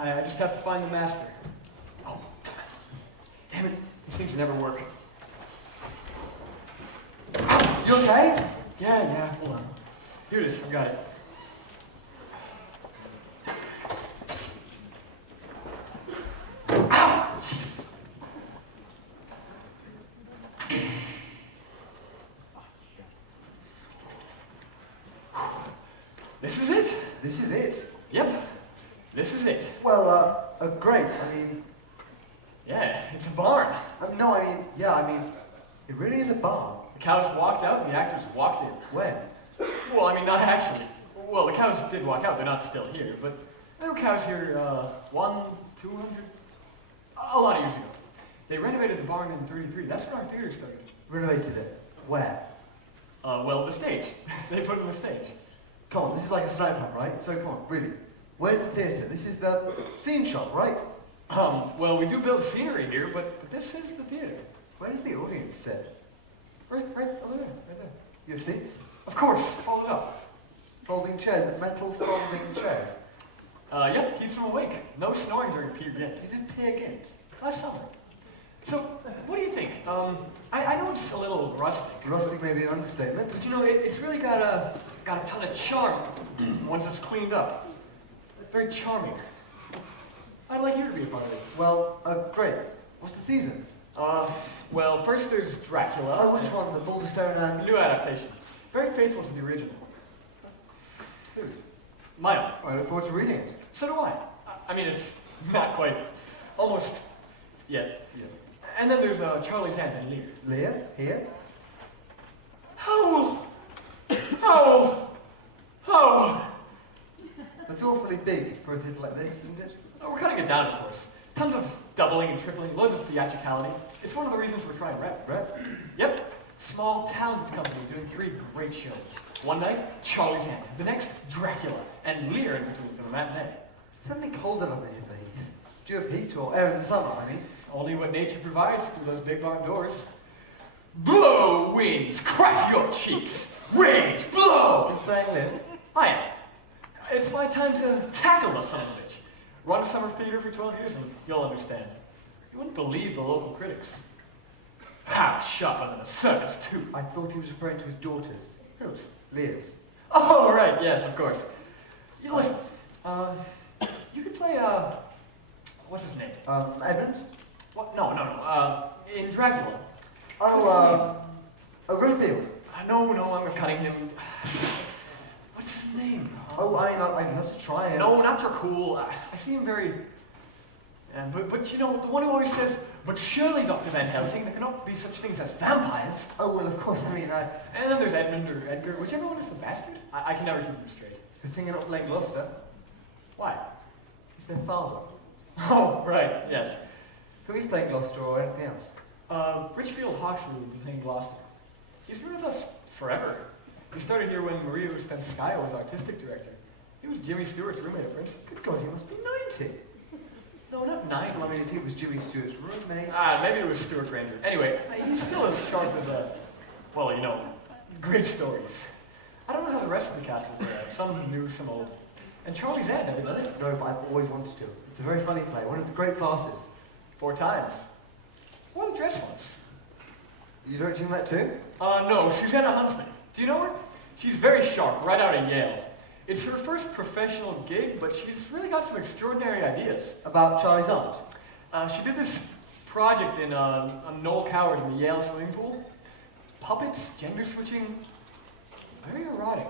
I just have to find the master. Oh, damn it. These things never work. You okay? Yeah, hold on. Here it is, I've got it. Ow! Jesus. This is it? This is it? Yep, this is it. Well, great. I mean... Yeah, it's a barn. No, I mean, yeah, I mean, it really is a barn. The cows walked out and the actors walked in. When? Well, I mean, not actually. Well, the cows did walk out, they're not still here, but there were cows here, 200, a lot of years ago. They renovated the barn in '33. That's when our theater started. Renovated it? Where? Well, the stage. They put in the stage. Come on, this is like a snow plan, right? So come on, really. Where's the theatre? This is the scene shop, right? Well, we do build scenery here, but this is the theater. Where does the audience sit? Right over there, right there. You have seats? Of course, fold it up. Folding chairs, metal folding chairs. Yep, keeps them awake. No snoring during Peer Gynt. You did Peer Gynt? Last summer. So, what do you think? I know it's a little rustic. Rustic may be an understatement. But you know, it's really got a ton of charm once it's cleaned up. Very charming. I'd like you to be a part of it. Well, great. What's the season? Well, first there's Dracula. Oh, which one? The Boulderstone and... New adaptation. Very faithful to the original. Whose? My own. I look forward to reading it. So do I. I mean, it's not quite, almost yet. Yeah. And then there's Charlie's Aunt and Lear. Lear? Here? Howl! Howl! Howl! That's awfully big for a theatre like this, isn't it? Oh, we're cutting it down, of course. Tons of doubling and tripling, loads of theatricality. It's one of the reasons we're trying rep. Rep? Yep. Small, talented company doing 3 great shows. One night, Charlie's Aunt. The next, Dracula. And Lear in between for the matinee. It's suddenly cold enough in here, please. Do you have heat or air in the summer, I mean? Only what nature provides through those big barn doors. Blow, winds, crack your cheeks. Rage, blow! Who's playing Lear? I am. It's my time to tackle the son of a bitch. Run a summer theater for 12 years and you'll understand. You wouldn't believe the local critics. How sharper than a circus tooth. I thought he was referring to his daughters. Whose? Lear's. Oh, right, yes, of course. You listen, you could play, what's his name? Edmund? What? No, in Dracula. Oh, Renfield. No, I'm cutting him. What's his name? Oh, I'd have to try him. No, not Dracul. I see him very... But you know, the one who always says, but surely, Dr. Van Helsing, there cannot be such things as vampires. Oh, well, of course, I mean, And then there's Edmund or Edgar, whichever one is the bastard. I can never keep them straight. Good thing you're not playing Gloucester. Why? He's their father. Oh, right, yes. Who is playing Gloucester or anything else? Richfield Hawksley will be playing Gloucester. He's been with us forever. He started here when Maria Uspenskaya was artistic director. He was Jimmy Stewart's roommate at first. Good God, he must be 90. No, not 9. Well, I mean, if he was Jimmy Stewart's roommate... Maybe it was Stuart Granger. Anyway, he's still as sharp as well, you know, great stories. I don't know how the rest of the cast will play out. Some new, some old. And Charlie's Aunt, have you done it? No, but I've always wanted to. It's a very funny play, one of the great farces. 4 times. Wore the dress once. You directing that too? No, Susanna Huntsman. Do you know her? She's very sharp, right out of Yale. It's her first professional gig, but she's really got some extraordinary ideas. About Charlie's aunt? She did this project in on Noel Coward in the Yale swimming pool. Puppets, gender switching, very erotic.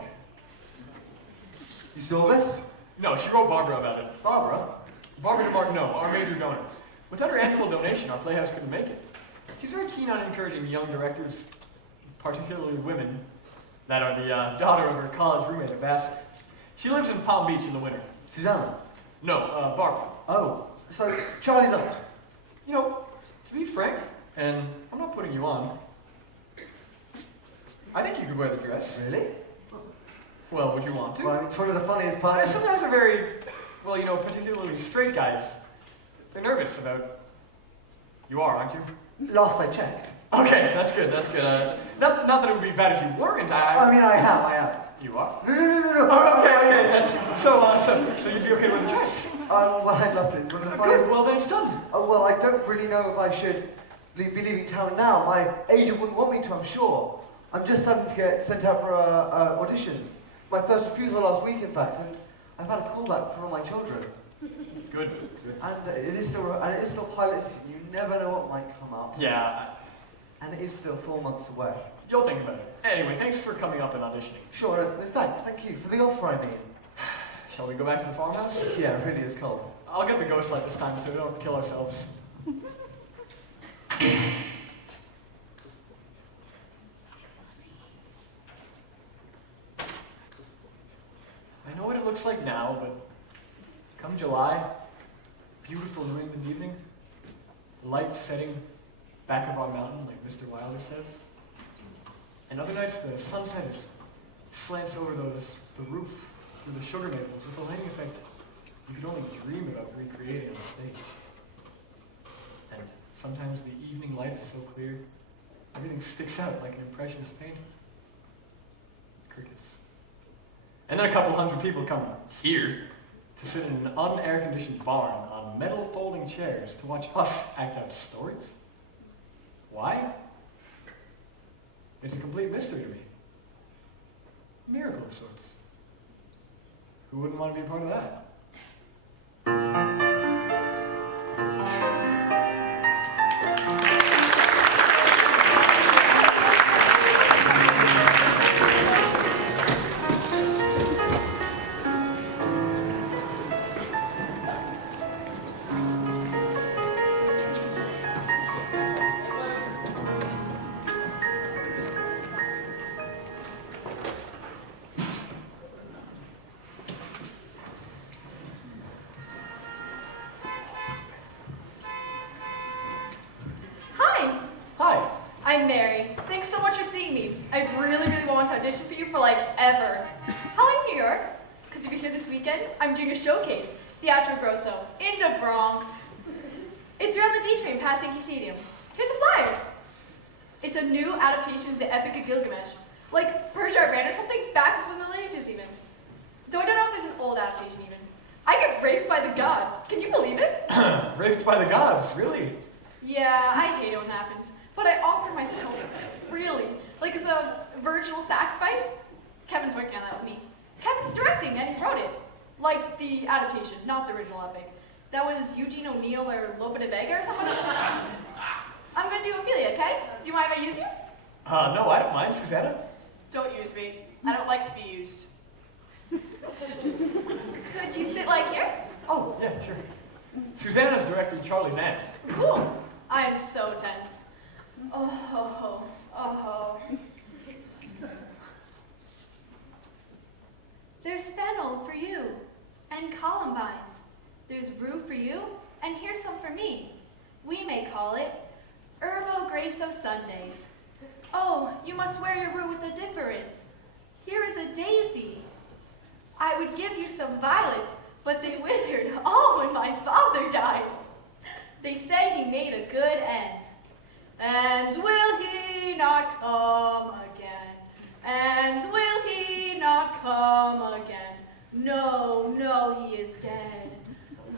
You saw this? No, she wrote Barbara about it. Barbara? Barbara DeMartineau, our major donor. Without her annual donation, our playhouse couldn't make it. She's very keen on encouraging young directors, particularly women, that are the daughter of her college roommate, Ambassador. She lives in Palm Beach in the winter. Susanna? No, Barbara. Oh, so Charlie's aunt. You know, to be frank, and I'm not putting you on, I think you could wear the dress. Really? Well, would you want to? Well, it's one of the funniest parts. Some guys are very, well, you know, particularly straight guys. They're nervous about... You are, aren't you? Last I checked. Okay, that's good, that's good. Not that it would be bad if you weren't. I mean, I am. You are? No. Oh, okay, yes. So you'd be okay with the dress? Well, I'd love to. It's one of the finest. Good, well then it's done. Oh, well, I don't really know if I should be leaving town now. My agent wouldn't want me to, I'm sure. I'm just starting to get sent out for auditions. My first refusal last week, in fact, and I've had a call back from all my children. Good. And it is still pilot season. You never know what might come up. Yeah. And it is still 4 months away. You'll think about it. Anyway, thanks for coming up and auditioning. Sure, thank you for the offer, I mean. Shall we go back to the farmhouse? Yeah, it really is cold. I'll get the ghost light this time so we don't kill ourselves. I know what it looks like now, but come July, beautiful New England evening, light setting back of our mountain, like Mr. Wilder says. And other nights, the sunset slants over the roof through the sugar maples with a lighting effect you could only dream about recreating on the stage. And sometimes the evening light is so clear, everything sticks out like an impressionist painting. Crickets. And then a couple hundred people come here to sit in an un-air-conditioned barn on metal folding chairs to watch us act out stories. Why? It's a complete mystery to me. Miracle of sorts. Who wouldn't want to be a part of that? I'm Mary. Thanks so much for seeing me. I've really wanted to audition for you for like ever. How are you in New York? Because if you're here this weekend, I'm doing a showcase, Teatro Grosso, in the Bronx. It's around the D train past Yankee Stadium. Here's a flyer. It's a new adaptation of the Epic of Gilgamesh, like Persia Ran or something back from the Middle Ages even. Though I don't know if there's an old adaptation even. I get raped by the gods. Can you believe it? Raped by the gods, really? Yeah, I hate it when that happens. But I offered myself, really, like as a virginal sacrifice. Kevin's working on that with me. Kevin's directing and he wrote it. Like the adaptation, not the original epic. That was Eugene O'Neill or Lope de Vega or someone. I'm gonna do Ophelia, okay? Do you mind if I use you? No, I don't mind, Susanna. Don't use me. I don't like to be used. Could you sit like here? Oh, yeah, sure. Susanna's directed Charlie's Aunt. Cool. I am so tense. Oh. There's fennel for you, and columbines. There's rue for you, and here's some for me. We may call it Herbo Grace of Sundays. Oh, you must wear your rue with a difference. Here is a daisy. I would give you some violets, but they withered all when my father died. They say he made a good end. And will he not come again? And will he not come again? No, he is dead.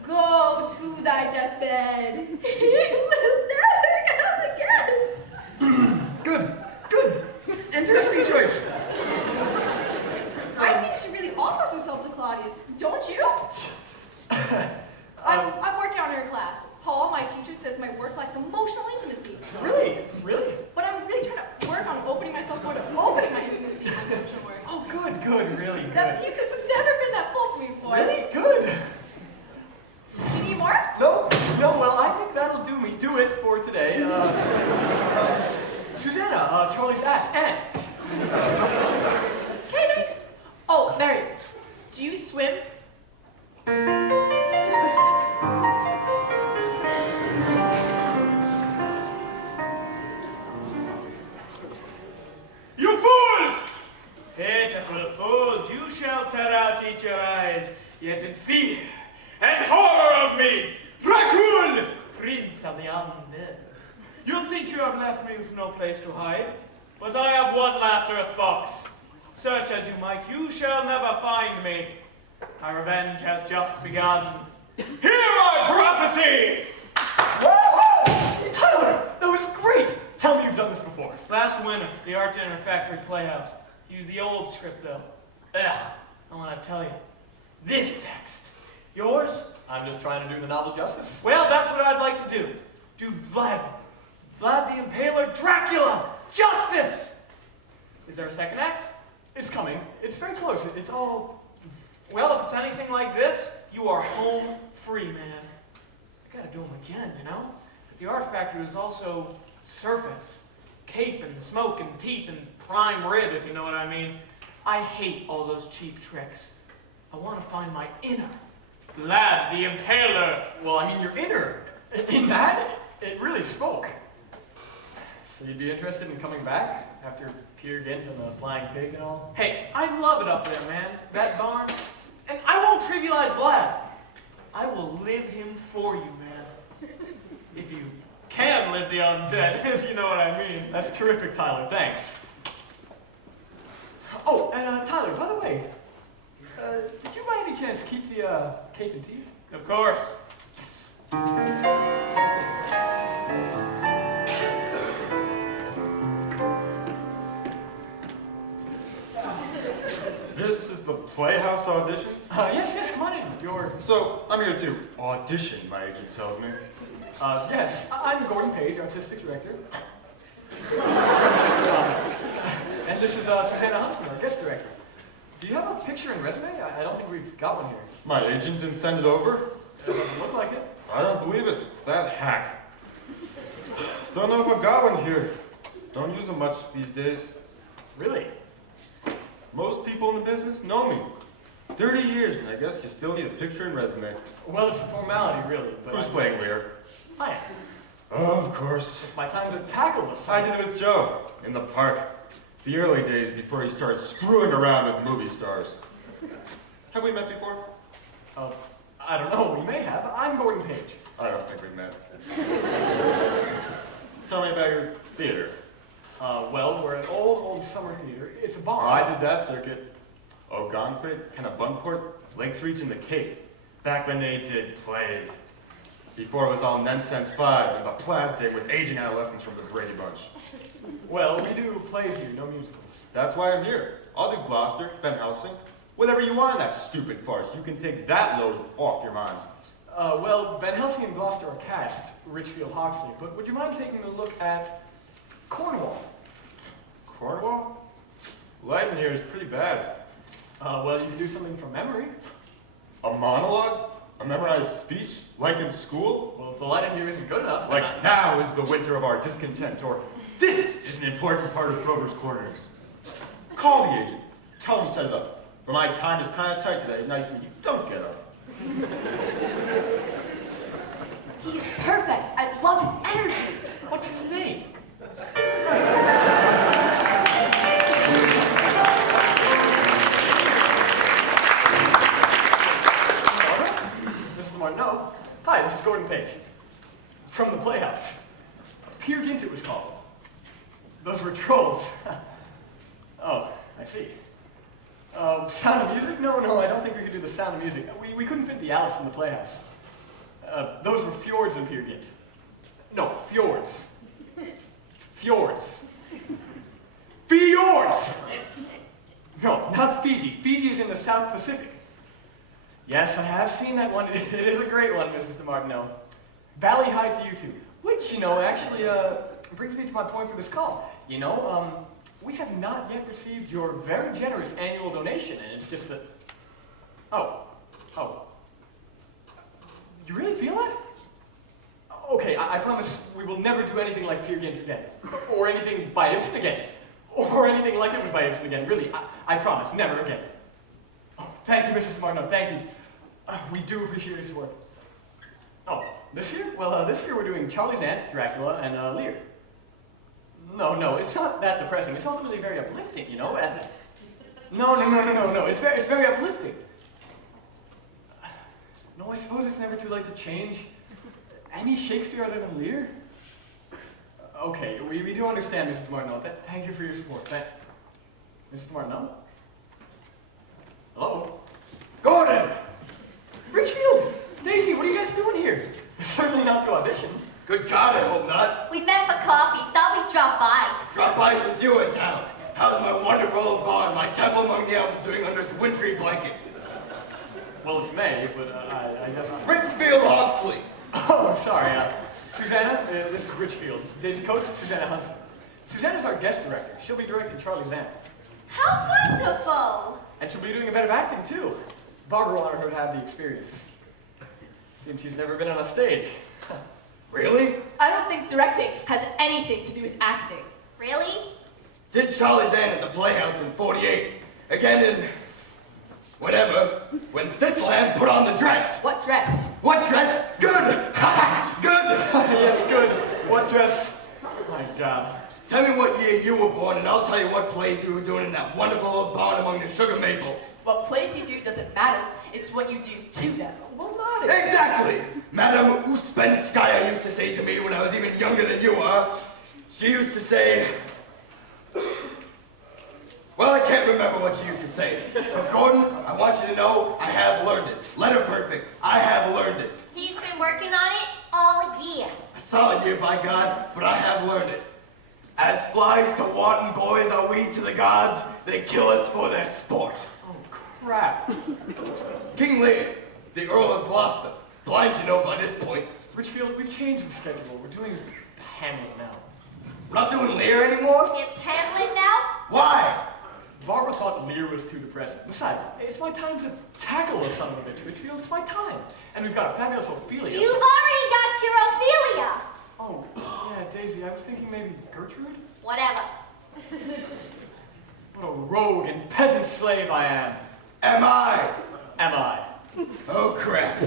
Go to thy deathbed. He will never come again. Good. Interesting choice. I think she really offers herself to Claudius, don't you? I'm working on her class. Paul, my teacher, says my work lacks emotional intimacy. Really? But I'm really trying to work on opening myself more to opening my intimacy in my emotional work. Oh, good, really good. That piece has never been that full for me before. Really? Good. Do you need more? No, well, I think that'll do it for today. Susanna, Charlie's aunt. Okay, thanks. Oh, Mary, do you swim? You fools! Pitiful fools, you shall tear out each your eyes, yet in fear and horror of me, Dracul, Prince of the Undead. You think you have left me with no place to hide, but I have one last earth box. Search as you might, you shall never find me. My revenge has just begun. Hear my prophecy! Whoa! Tyler, that was great! Tell me you've done this before. Last winter, the Art Dinner Factory Playhouse. Used the old script, though. Ugh, I want to tell you. This text. Yours? I'm just trying to do the novel justice. Well, that's what I'd like to do. Do Vlad the Impaler Dracula justice! Is there a second act? It's coming. It's very close. It's all... Well, if it's anything like this, you are home free, man. I gotta do them again, you know? But the Art Factory was also surface. Cape and smoke and teeth and prime rib, if you know what I mean. I hate all those cheap tricks. I want to find my inner. Vlad the Impaler. Well, I mean, your inner. In that, it really spoke. So you'd be interested in coming back after Peer Gynt and the Flying Pig and all? Hey, I love it up there, man. That barn. And I won't trivialize Vlad. I will live him for you, man. If you can live the undead, if you know what I mean. That's terrific, Tyler. Thanks. Oh, and Tyler, by the way, did you by any chance keep the cake and tea? Of course. Yes. This is the Playhouse auditions? Yes, come on in. So, I'm here to audition, my agent tells me. Yes, I'm Gordon Page, artistic director. And this is Susanna Huntsman, our guest director. Do you have a picture and resume? I don't think we've got one here. My agent didn't send it over? It doesn't look like it. I don't believe it. That hack. Don't know if I've got one here. Don't use them much these days. Really? Most people in the business know me. 30 years, and I guess you still need a picture and resume. Well, it's a formality, really. But Who's playing Lear? I am. Of course. It's my time to tackle this. I did it with Joe, in the park. The early days before he started screwing around with movie stars. Have we met before? I don't know. We may have. I'm Gordon Page. I don't think we've met. Tell me about your theater. Well, we're an old summer theater. It's a barn. I did that circuit. Ogonquit, Kennebunkport, Lakes Region, the Cape. Back when they did plays. Before it was all Nonsense 5 and the plaid thing with aging adolescents from the Brady Bunch. Well, we do plays here, no musicals. That's why I'm here. I'll do Gloucester, Van Helsing, whatever you want in that stupid farce. You can take that load off your mind. Well, Van Helsing and Gloucester are cast, Richfield Hoxley, but would you mind taking a look at Cornwall? Cornwall? Light in here is pretty bad. Well, you can do something from memory. A monologue? A memorized speech? Like in school? Well, if the light in here isn't good enough, then Like now is the winter of our discontent, or this is an important part of Grover's quarters. Call the agent. Tell him to set it up. But my time is kind of tight today. Nice to meet you. Don't get up. He's perfect. I love his energy. What's his name? Mrs. Martineau. Hi, this is Gordon Page. From the Playhouse. Peer Gynt it was called. Those were trolls. Oh, I see. Sound of Music? No, I don't think we could do the Sound of Music. We couldn't fit the Alex in the Playhouse. Those were fjords in Peer Gynt. No, fjords. Fjords. Fjords! No, not Fiji. Fiji is in the South Pacific. Yes, I have seen that one. It is a great one, Mrs. DeMartino. Bally hi to you two. Which, actually brings me to my point for this call. We have not yet received your very generous annual donation, and it's just that... Oh. You really feel it? Okay, I promise we will never do anything like Peer Gynt again. Or anything by Ibsen again. Or anything like it was by Ibsen again. Really, I promise, never again. Oh, thank you, Mrs. Martineau, thank you. We do appreciate your support. Oh, this year? Well, this year we're doing Charlie's Aunt, Dracula, and Lear. No, it's not that depressing. It's ultimately very uplifting, No, it's very uplifting. No, I suppose it's never too late to change. Any Shakespeare other than Lear? Okay, we do understand, Mrs. Martineau. Thank you for your support. Mrs. Martineau? Hello? Gordon! here. Certainly not to audition. Good God, I hope not. We met for coffee. Thought we'd drop by. Drop by since you were in town. How's my wonderful old barn, my temple among the elms, doing under its wintry blanket? Well, it's May, but I guess... Richfield Hawksley. Oh, sorry. Susanna, this is Richfield. Daisy Coates, Susanna Huntsman. Susanna's our guest director. She'll be directing Charlie's Aunt. How wonderful. And she'll be doing a bit of acting, too. Barbara wanted her to have the experience. Seems she's never been on a stage. Really? I don't think directing has anything to do with acting. Really? Did Charlie's Aunt at the Playhouse in 48. Again in... whatever. When this land put on the dress. What dress? What dress? Good! Good! Yes, good. What dress? My God. Tell me what year you were born, and I'll tell you what plays you were doing in that wonderful old barn among the sugar maples. What plays you do doesn't matter. It's what you do to them. Well, not Exactly! Madame Uspenskaya used to say to me when I was even younger than you are, she used to say... Well, I can't remember what she used to say. But Gordon, I want you to know I have learned it. Letter perfect. I have learned it. He's been working on it all year. A solid year, by God, but I have learned it. As flies to wanton boys are we to the gods, they kill us for their sport. Oh, crap. King Lear, the Earl of Gloucester, blind you know by this point. Richfield, we've changed the schedule. We're doing Hamlet now. We're not doing Lear anymore? It's Hamlet now? Why? Barbara thought Lear was too depressing. Besides, it's my time to tackle a son of a bitch, Richfield. It's my time. And we've got a fabulous Ophelia. You've already got your Ophelia. Oh, yeah, Daisy, I was thinking maybe Gertrude? Whatever. What a rogue and peasant slave I am. Am I? Am I? Oh, crap.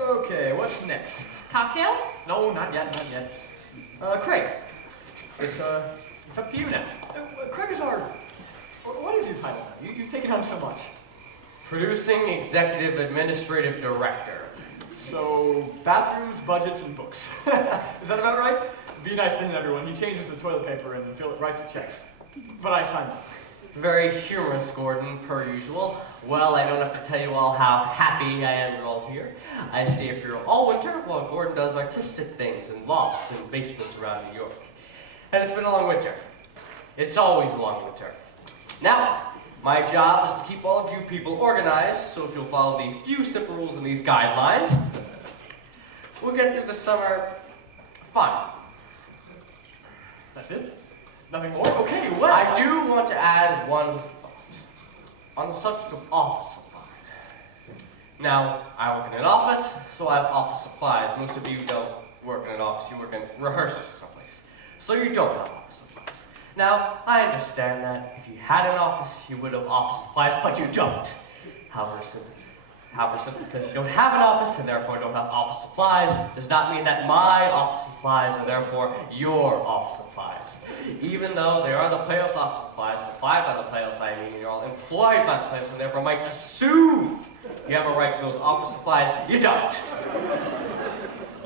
Okay, what's next? Cocktails? No, not yet, not yet. Craig. It's up to you now. Craig is our... What is your title now? You've taken on so much. Producing Executive Administrative Director. So, bathrooms, budgets, and books. Is that about right? Be nice to him, everyone. He changes the toilet paper and writes the checks. But I sign them. Very humorous, Gordon, per usual. Well, I don't have to tell you all how happy I am you're all here. I stay here all winter while Gordon does artistic things in lofts and basements around New York. And it's been a long winter. It's always a long winter. Now, my job is to keep all of you people organized, so if you'll follow the few simple rules in these guidelines, we'll get through the summer fine. That's it? Nothing more? Okay, well... I do want to add one thought on the subject of office supplies. Now, I work in an office, so I have office supplies. Most of you don't work in an office, you work in rehearsals or someplace. So you don't have office supplies. Now, I understand that if you had an office, you would have office supplies, but you don't. However, simply because you don't have an office and therefore don't have office supplies does not mean that my office supplies are therefore your office supplies. Even though they are the Playhouse office supplies supplied by the Playhouse, I mean you're all employed by the Playhouse and therefore might assume you have a right to those office supplies. You don't.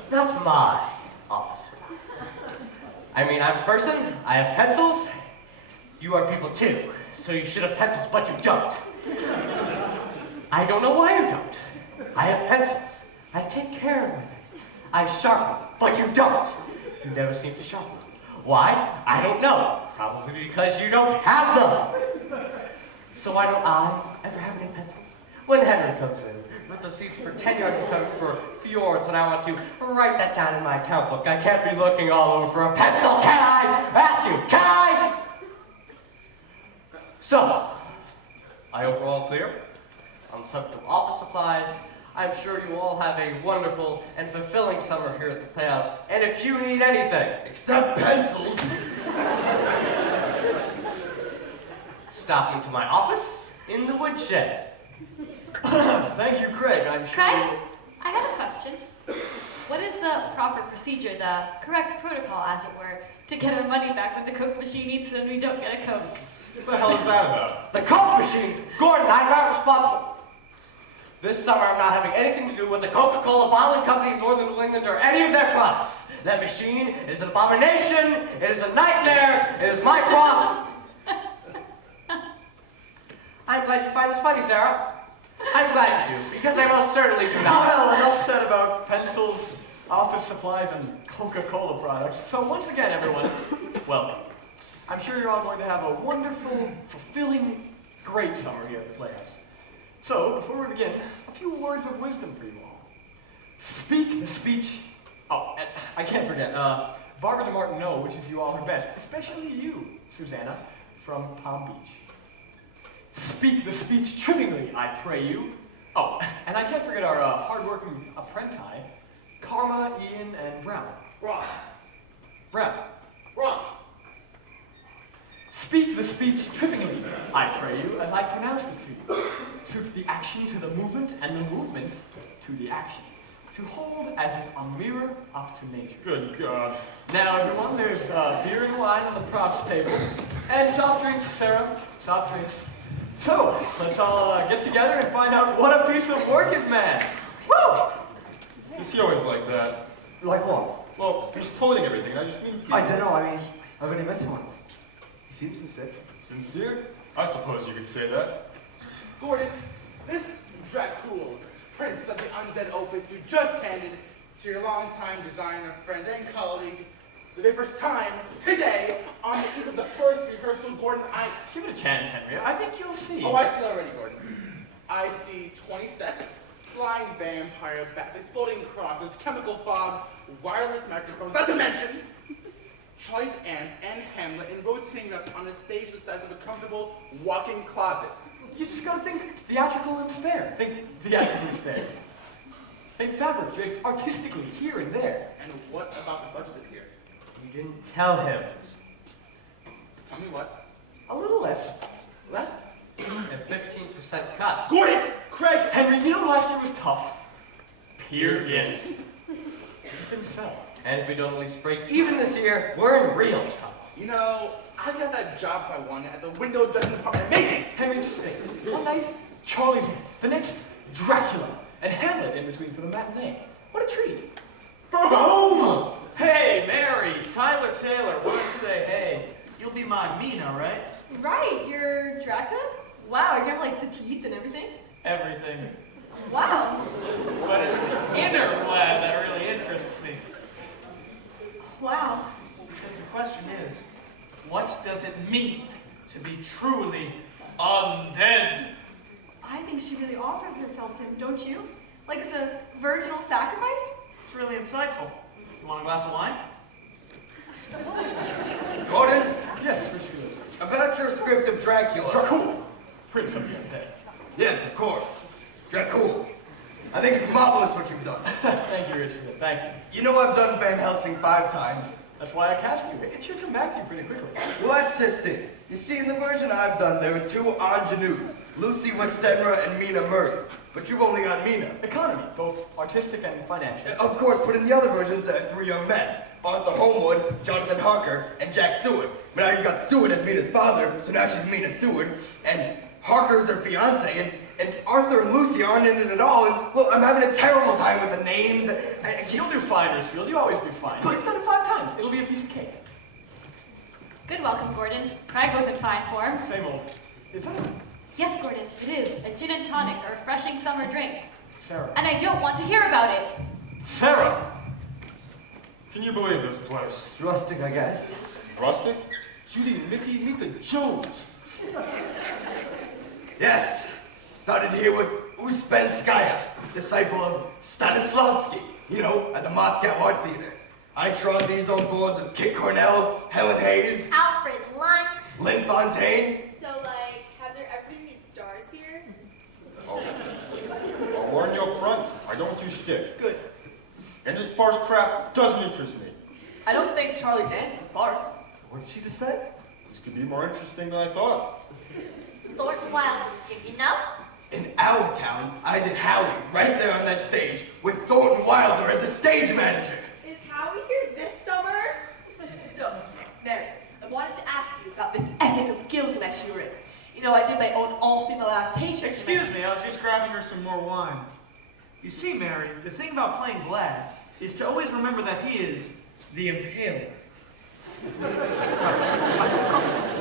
Not my office supplies. I mean, I'm a person, I have pencils, you are people too, so you should have pencils, but you don't. I don't know why you don't. I have pencils. I take care of my things. I sharpen, but you don't. You never seem to sharpen them. Why? I don't know. Probably because you don't have them. So why don't I ever have any pencils? When Henry comes in with the seats for 10 yards of cover for fjords and I want to write that down in my account book, I can't be looking all over for a pencil, can I? Ask you, can I? So, I hope we're all clear on the subject of office supplies. I'm sure you all have a wonderful and fulfilling summer here at the Playhouse. And if you need anything, Except pencils. stop into my office in the woodshed. Thank you, Craig. I'm sure. Craig, I have a question. What is the proper procedure, the correct protocol, as it were, to get our money back when the Coke machine eats and we don't get a Coke? What the hell is that about? The Coke machine! Gordon, I'm not responsible. This summer, I'm not having anything to do with the Coca-Cola bottling company of Northern New England or any of their products. That machine is an abomination. It is a nightmare. It is my cross. I'm glad you find this funny, Sarah. I'm glad you do, because I most certainly do not. Well, enough said about pencils, office supplies, and Coca-Cola products. So once again, everyone, welcome. I'm sure you're all going to have a wonderful, fulfilling, great summer here at the Playhouse. So, before we begin, a few words of wisdom for you all. Speak the speech. Oh, and I can't forget, Barbara DeMartino wishes you all her best, especially you, Susanna, from Palm Beach. Speak the speech trippingly, I pray you. Oh, and I can't forget our hard-working apprentice, Karma, Ian, and Brown. Brown. Speak the speech trippingly, I pray you, as I pronounce it to you. Suit the action to the movement, and the movement to the action. To hold as if a mirror up to nature. Good God. Now, everyone, there's beer and wine on the props table. And soft drinks, Sarah. Soft drinks. So, let's all get together and find out what a piece of work is man. Woo! Is he always like that? Like what? Well, he's quoting everything. I just mean... I don't know, I mean, I've only met him once. He seems sincere. Sincere? I suppose you could say that. Gordon, this Dracul, Prince of the Undead Opus you just handed to your longtime designer, friend, and colleague, the very first time, today, on the eve of the first rehearsal, Gordon, Give it a chance, Henry. I think you'll see. Oh, I see already, Gordon. I see 20 sets, flying vampire bats, exploding crosses, chemical fog, wireless microphones, not to mention Charlie's aunt and Hamlet in rotating up on a stage the size of a comfortable walk-in closet. You just gotta think theatrical and spare. Think theatrically spare. Think fabric draped artistically here and there. And what about the budget this year? You didn't tell him. Tell me what? A little less. Less? A 15% cut. Gordon! Craig! Henry, you know last year was tough. Peer Guinness. It just didn't sell. And if we don't at least break even this year, we're in real trouble. You know, I got that job I won at the window dressing department at Macy's. Henry, just think. One night, Charlie's in. The next, Dracula. And Hamlet in between for the matinee. What a treat. For whom? Hey, Mary, Tyler Taylor wanted to say, hey, you'll be my Mina, right? Right, you're Dracula? Wow, you have like the teeth and everything? Everything. Wow. But it's the inner Vlad that really interests me. Wow. Because the question is, what does it mean to be truly undead? I think she really offers herself to him, don't you? Like it's a virginal sacrifice? It's really insightful. You want a glass of wine? Gordon, Yes, Richfield. about your script of Dracula. Dracul. Prince of the Undead. Yes, of course. Dracul. I think it's marvelous what you've done. Thank you, Richfield. Thank you. You know I've done Van Helsing 5 times. That's why I cast you. It should come back to you pretty quickly. Well, that's just it. You see, in the version I've done, there were 2 ingenues, Lucy Westenra and Mina Murray. But you've only got Mina. Economy, both artistic and financial. Of course, but in the other versions, there are 3 young men. Arthur Homewood, Jonathan Harker, and Jack Seward. But now you've got Seward as Mina's father, so now she's Mina Seward. And Harker's her fiance, and Arthur and Lucy aren't in it at all. And look, I'm having a terrible time with the names. You'll do fine, Richfield. You always do fine. You've done it 5 times. It'll be a piece of cake. Good welcome, Gordon. Craig was in fine form. Same old. Is that Yes, Gordon, it is. A gin and tonic, a refreshing summer drink. Sarah? And I don't want to hear about it. Sarah! Can you believe this place? Rustic, I guess. Rustic? Judy and Mickey, meet the Joes. Yes, started here with Uspenskaya, disciple of Stanislavski, you know, at the Moscow Art Theater. I trod these old boards with Kit Cornell, Helen Hayes, Alfred Lunt. Lynn Fontaine. So, like, have there ever been any stars here? Oh. I'll warn you up front, I don't do shtick. Good. And this farce crap doesn't interest me. I don't think Charlie's aunt is a farce. What did she just say? This could be more interesting than I thought. Thornton Wilder, you know? In our town, I did Howie right there on that stage with Thornton Wilder as the stage manager. Is Howie here this summer? So, Mary, I wanted to ask you about this Epic of Gilgamesh you wrote. You know, I did my own all-female adaptation. Excuse me, I was just grabbing her some more wine. You see, Mary, the thing about playing Vlad is to always remember that he is the Impaler.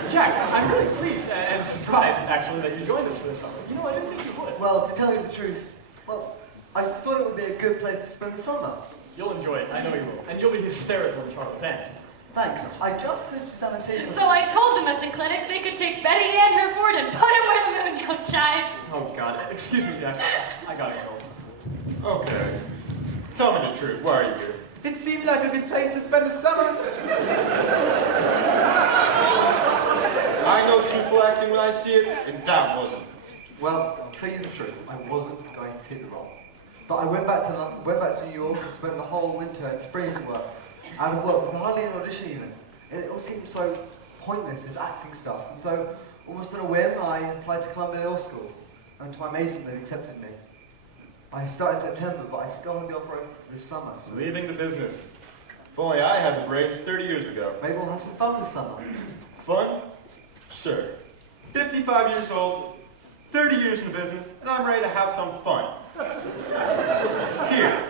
Jack, I'm really pleased and surprised, actually, that you joined us for this summer. You know, I didn't think you would. Well, to tell you the truth, well, I thought it would be a good place to spend the summer. You'll enjoy it, I know you will. And you'll be hysterical in Charlotte's End. Thanks. I just heard Susanna say something. So I told them at the clinic they could take Betty and her Ford and put him where the moon don't shine. Oh, God. Excuse me, Jack. I gotta go. Okay. Tell me the truth. Why are you here? It seemed like a good place to spend the summer. I know truthful acting when I see it, and that wasn't. Well, I'll tell you the truth. I wasn't going to take the role. But I went back to New York and spent the whole winter and spring at work. Out of work, with hardly an audition even. It all seemed so pointless, this acting stuff. And so, almost on a whim, I applied to Columbia Law School. And to my amazement, they accepted me. I started in September, but I still have the opera this summer. So Leaving the business. If only I had the brains 30 years ago. maybe we'll have some fun this summer. Fun? Sure. 55 years old, 30 years in the business, and I'm ready to have some fun. Here,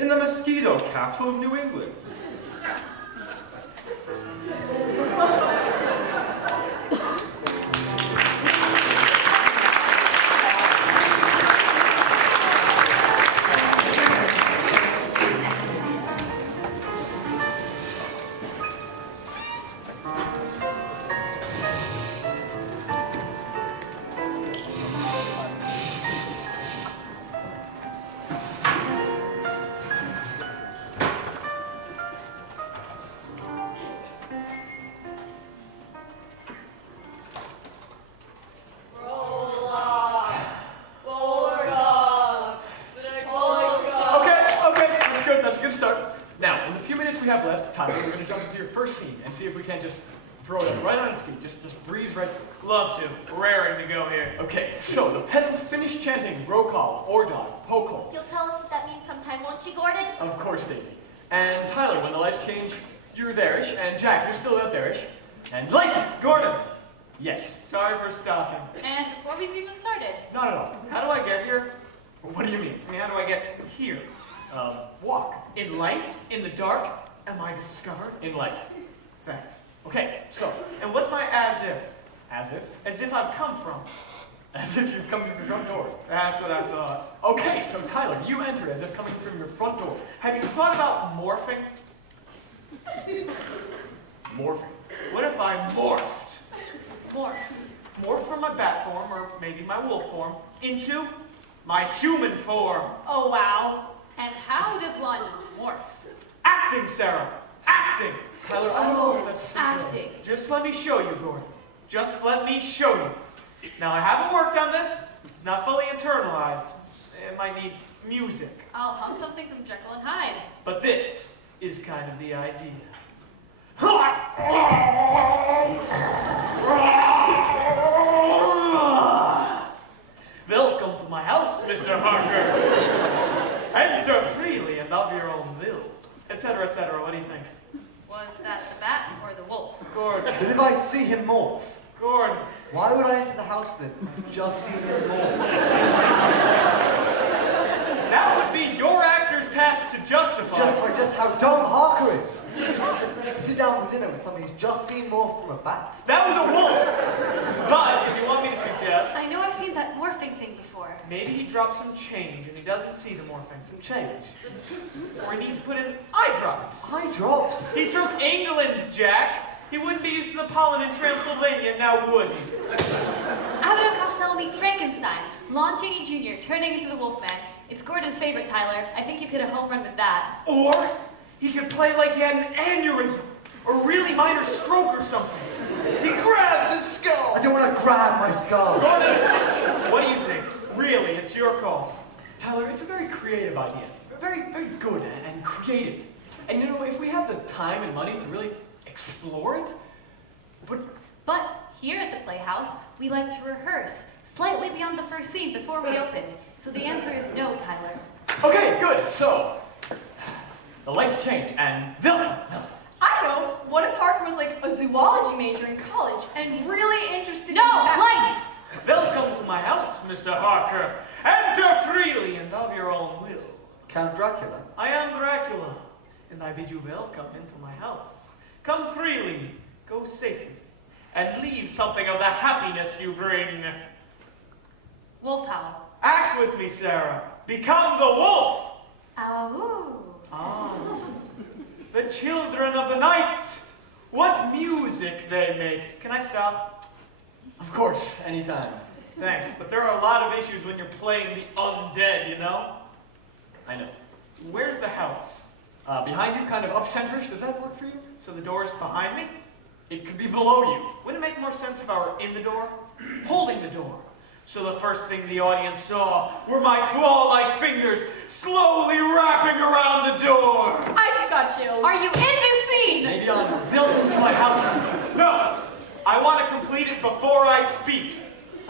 in the mosquito capital of New England. Tyler, we're going to jump into your first scene and see if we can't just throw it right on its feet. Just breeze right through. Love to. Raring to go here. Okay, so the peasants finish chanting Rokal, Ordon, Pokol. You'll tell us what that means sometime, won't you, Gordon? Of course, Davey. And Tyler, when the lights change, you're there-ish. And Jack, you're still out there-ish. And lights, Gordon! Yes. Sorry for stopping. And before we've even started. Not at all. How do I get here? What do you mean? I mean, how do I get here? Walk. In light? In the dark? Am I discovered? In light. Thanks. Okay, so. And what's my as if? As if? As if I've come from. As if you've come through the front door. That's what I thought. Okay, so Tyler, you enter as if coming from your front door. Have you thought about morphing? Morphing? What if I morphed? Morph. Morph from my bat form, or maybe my wolf form, into my human form. Oh, wow. And how does one morph? Acting, Sarah. Acting. Tyler, I don't know if that's... Acting. Just let me show you, Gordon. Just let me show you. Now, I haven't worked on this. It's not fully internalized. It might need music. I'll hum something from Jekyll and Hyde. But this is kind of the idea. Welcome to my house, Mr. Harker. Enter freely and of your own will, etc., etc. What do you think? Was that the bat or the wolf? Gordon. But if I see him morph, Gordon. why would I enter the house then? Just see him morph. That would be your actor's task to justify. Just how dumb Harker is. Sit down for dinner with somebody who's just seen morph from a bat. That was a wolf. But if you want me to suggest, I know I've seen that morphing thing before. maybe he dropped some change and he doesn't see the morphing. Some change. Or he needs to put in eye drops. Eye drops. He's from England, Jack. He wouldn't be used to the pollen in Transylvania, now would he? Abbott and Costello meet Frankenstein. Lon Chaney Jr. turning into the Wolfman. It's Gordon's favorite, Tyler. I think you've hit a home run with that. Or he could play like he had an aneurysm or a really minor stroke or something. He grabs his skull. I don't want to grab my skull. Gordon, what do you think? Really, it's your call. Tyler, it's a very creative idea. Very, very good and creative. And you know, if we had the time and money to really explore it, But here at the Playhouse, we like to rehearse, slightly beyond the first scene before we open. So the answer is no, Tyler. Okay, good. So, the lights changed, and Wilhelm. I know. What if Harker was like a zoology major in college and really interested No, in lights! Welcome to my house, Mr. Harker. Enter freely and of your own will. Count Dracula. I am Dracula, and I bid you welcome into my house. Come freely, go safely, and leave something of the happiness you bring. Wolf howl. Act with me, Sarah. Become the wolf. Ow. Ah, the children of the night. What music they make. Can I stop? Of course, anytime. Thanks, but there are a lot of issues when you're playing the undead, you know? I know. Where's the house? Behind you, kind of up-centerish. Does that work for you? So the door's behind me? It could be below you. Wouldn't it make more sense if I were in the door? Holding the door. So the first thing the audience saw were my claw-like fingers slowly wrapping around the door. I just got chills. Are you in this scene? Maybe on Welcome to my house. No, I want to complete it before I speak.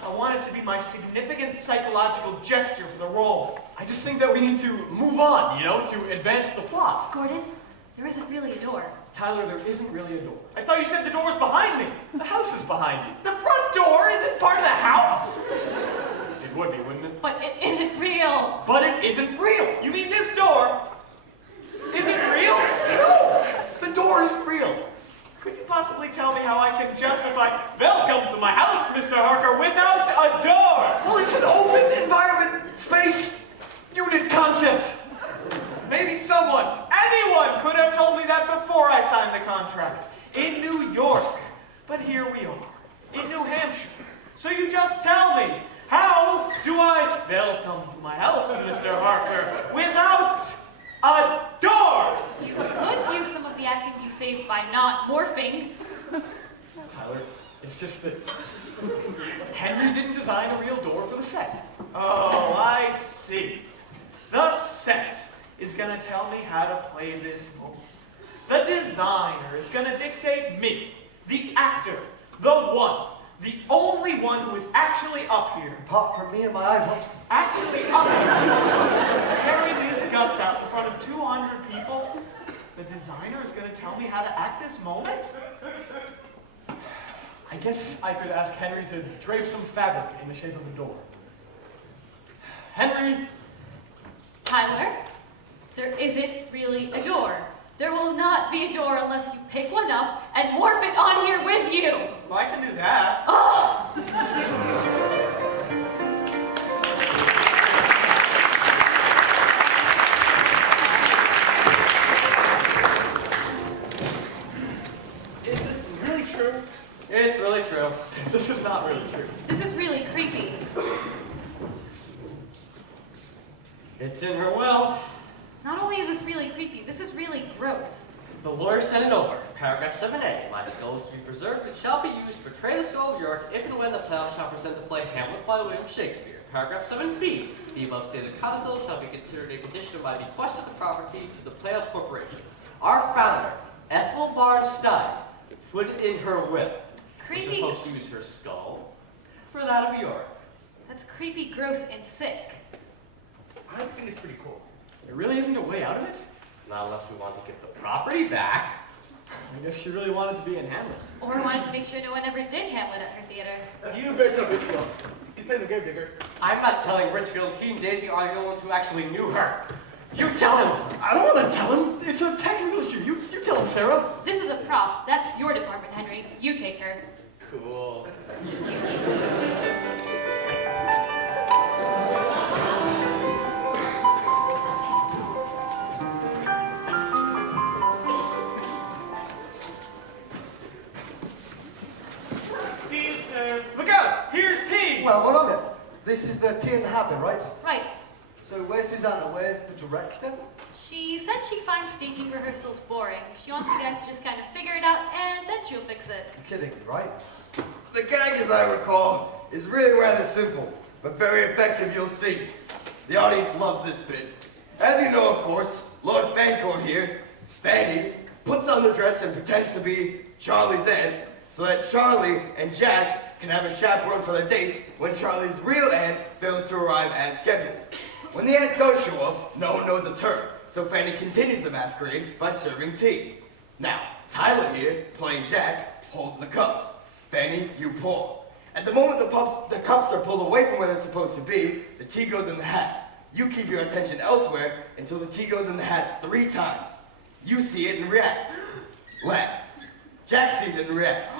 I want it to be my significant psychological gesture for the role. I just think that we need to move on, you know, to advance the plot. Gordon, there isn't really a door. Tyler, there isn't really a door. I thought you said the door was behind me. The house is behind you. The front door isn't part of the house. It would be, wouldn't it? But it isn't real. But it isn't real. You mean this door isn't real? No, the door isn't real. Could you possibly tell me how I can justify welcome to my house, Mr. Harker, without a door? Well, it's an open environment, space, unit concept. Maybe someone, anyone, could have told me that before I signed the contract. In New York. But here we are, in New Hampshire. So you just tell me, how do I welcome to my house, Mr. Harker, without a door? You could use some of the acting you saved by not morphing. Tyler, it's just that Henry didn't design a real door for the set. Oh, I see. The set is going to tell me how to play this role. The designer is going to dictate me, the actor, the one, the only one who is actually up here. Apart from me and my eye drops. Actually up here, tearing his guts out in front of 200 people. The designer is going to tell me how to act this moment? I guess I could ask Henry to drape some fabric in the shape of a door. Henry! Tyler, there isn't really a door. There will not be a door unless you pick one up and morph it on here with you. Well, I can do that. Oh! Is this really true? It's really true. This is not really true. This is really creepy. It's in her will. Not only is this really creepy, this is really gross. The lawyer sent it over. Paragraph 7A. My skull is to be preserved and shall be used to portray the skull of York if and when the playoffs shall present the play Hamlet by William Shakespeare. Paragraph 7B. The above stated codicil shall be considered a condition of my bequest of the property to the Playhouse Corporation. Our founder, Ethel Barnes Stein, put it in her will. We're Creepy. supposed to use her skull for that of York. That's creepy, gross, and sick. I think it's pretty cool. There really isn't a way out of it? Not unless we want to get the property back. I guess she really wanted to be in Hamlet. Or wanted to make sure no one ever did Hamlet at her theater. You better tell Richfield. He's playing the grave digger. I'm not telling Richfield. He and Daisy are the only ones who actually knew her. You tell him. I don't want to tell him. It's a technical issue. You tell him, Sarah. This is a prop. That's your department, Henry. You take her. Cool. Tea, sir. Look out! Here's tea! Well, what of it? This is the Tea in the Habit, right? Right. So where's Susanna? Where's the director? She said she finds staging rehearsals boring. She wants you guys to just kind of figure it out, and then she'll fix it. You're kidding me, right? The gag, as I recall, is really rather simple, but very effective, you'll see. The audience loves this bit. As you know, of course, Lord Fancourt here, Fanny, puts on the dress and pretends to be Charlie's aunt, so that Charlie and Jack can have a chaperone for the dates when Charlie's real aunt fails to arrive as scheduled. When the aunt does show up, no one knows it's her, so Fanny continues the masquerade by serving tea. Now, Tyler here, playing Jack, holds the cups. Fanny, you pour. At the moment the cups are pulled away from where they're supposed to be, the tea goes in the hat. You keep your attention elsewhere until the tea goes in the hat 3 times. You see it and react. Laugh. Jack sees it and reacts.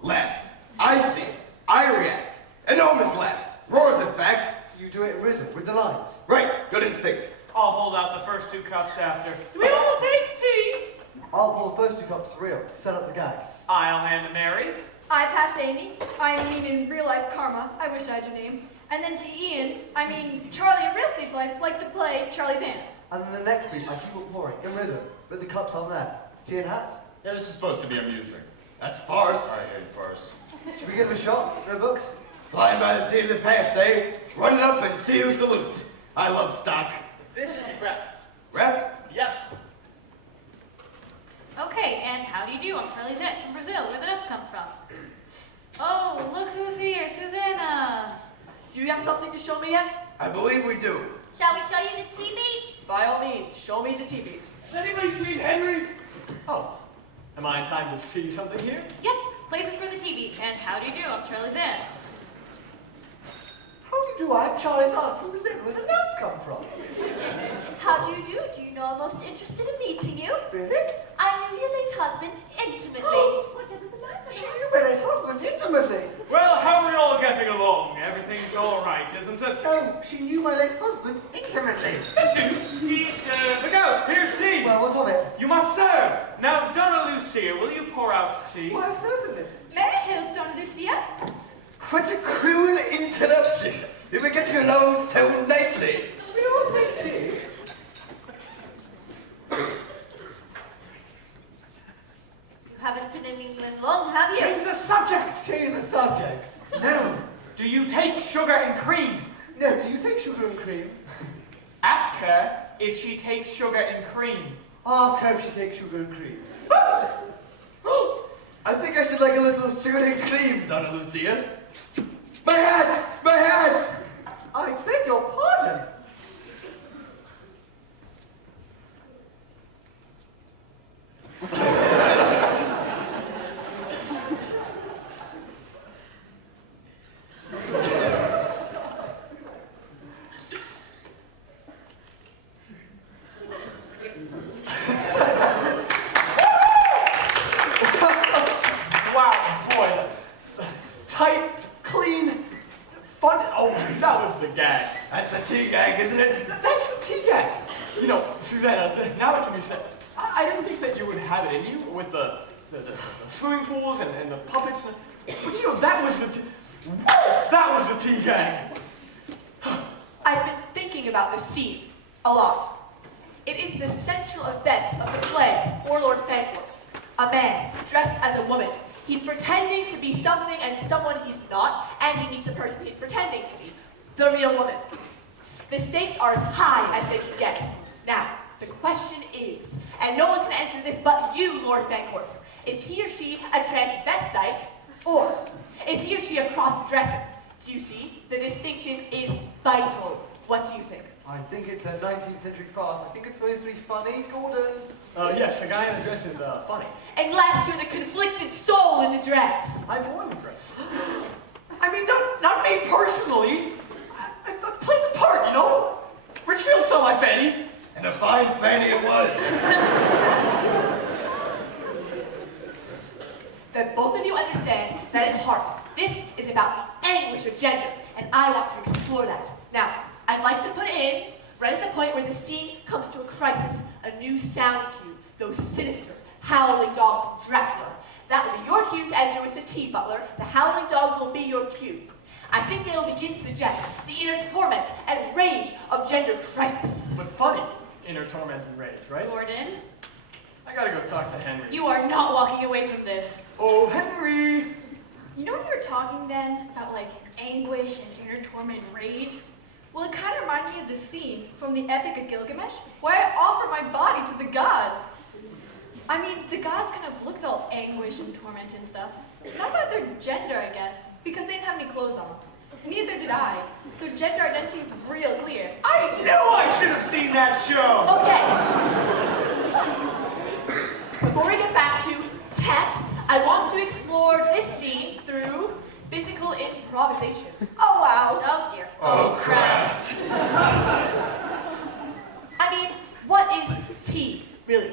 Laugh. I see it. I react. Enormous laughs. Roars, in fact. You do it in rhythm, with the lines. Right. Good instinct. I'll hold out the first 2 cups after. Do we all take tea? I'll pour the first 2 cups for real, to set up the gag. I'll hand to Mary. I passed Amy. I mean in real life Karma. I wish I had your name. And then to Ian, I mean Charlie in real stage life, like to play Charlie's aunt. And then the next beat, I keep on pouring, in rhythm, with the cups on there. Tea and hat. Yeah, this is supposed to be amusing. That's farce. I hate farce. Should we give him a shot? No books? Flying by the seat of the pants, eh? Run it up and see who salutes. I love stock. This is rep. Rep? Yep. Okay, and how do you do? I'm Charlie's aunt from Brazil. Where did us come from? Oh, look who's here, Susanna. Do you have something to show me yet? I believe we do. Shall we show you the TV? By all means, show me the TV. Has anybody seen Henry? Oh, am I in time to see something here? Yep, places for the TV. And how do you do? I'm Charlie's aunt. How do you do? I'm Charlie's aunt from Brazil. Where did that come from? How do you do? Do you know I'm most interested in meeting you? Really? I knew your late husband intimately. Whatever's the matter? She knew my late husband intimately. Well, how are we all getting along? Everything's all right, isn't it? No, she knew my late husband intimately. Deuce, he served. Look out, here's tea. Well, what of it? You must serve. Now, Donna Lucia, will you pour out tea? Why, certainly. May I help, Donna Lucia? What a cruel interruption. We were getting along so nicely. We all take tea. You haven't been in England long, have you? Change the subject. Change the subject. No. Do you take sugar and cream? No, do you take sugar and cream? Ask her if she takes sugar and cream. Ask her if she takes sugar and cream. I think I should like a little sugar and cream, Donna Lucia. My hat! My hat! I beg your pardon. Wow, boy, the tight, clean, fun. Oh, that was the gag. That's the tea gag, isn't it? That's the tea gag. You know, Susanna, now it can be said, I didn't think that you would have it in you with the swimming pools and the puppets. But you know, that was the tea gag. I've been thinking about this scene a lot. It is the central event of the play, Lord Fangorn. A man dressed as a woman. He's pretending to be something and someone he's not, and he meets a person he's pretending to be, the real woman. The stakes are as high as they can get. Now, the question is, and no one can answer this but you, Lord Fangorn, is he or she a transvestite, or is he or she a cross-dresser? Do you see? The distinction is vital. What do you think? I think it's a 19th century farce. I think it's supposed to be funny, Gordon. Yes, a guy in a dress is funny. Unless you're the conflicted soul in the dress. I've worn the dress. I mean, not me personally. I played the part, you know? Richfield saw my Fanny. And a fine Fanny it was. That both of you understand that at heart, this is about the anguish of gender, and I want to explore that. Now, I'd like to put in, right at the point where the scene comes to a crisis, a new sound cue, those sinister, howling dogs from Dracula. That will be your cue to enter with the tea, Butler. The howling dogs will be your cue. I think they will begin to suggest the inner torment and rage of gender crisis. But funny, inner torment and rage, right? Gordon, I gotta go talk to Henry. you are not walking away from this. Oh, Henry! You know when you were talking then about like anguish and inner torment and rage? Well, it kind of reminded me of the scene from the Epic of Gilgamesh where I offer my body to the gods. I mean, the gods kind of looked all anguish and torment and stuff. Not about their gender, I guess. because they didn't have any clothes on. Neither did I. So gender identity is real clear. I knew I should have seen that show! Okay. Before we get back to text, I want to explore this scene through physical improvisation. Oh, wow. Oh, dear. Oh, crap. I mean, what is tea, really?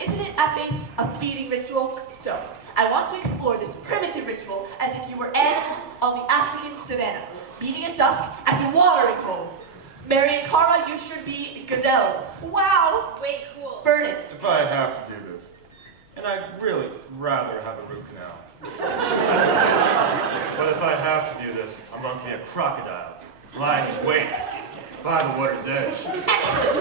Isn't it at base a feeding ritual? So, I want to explore this primitive ritual as if you were animals on the African savannah, beating at dusk at the watering hole. Mary and Karma, you should be gazelles. Wow. Way cool. Burden. If I have to do this, and I'd really rather have a root canal. But if I have to do this, I'm going to be a crocodile, lying in wait by the water's edge. Excellent.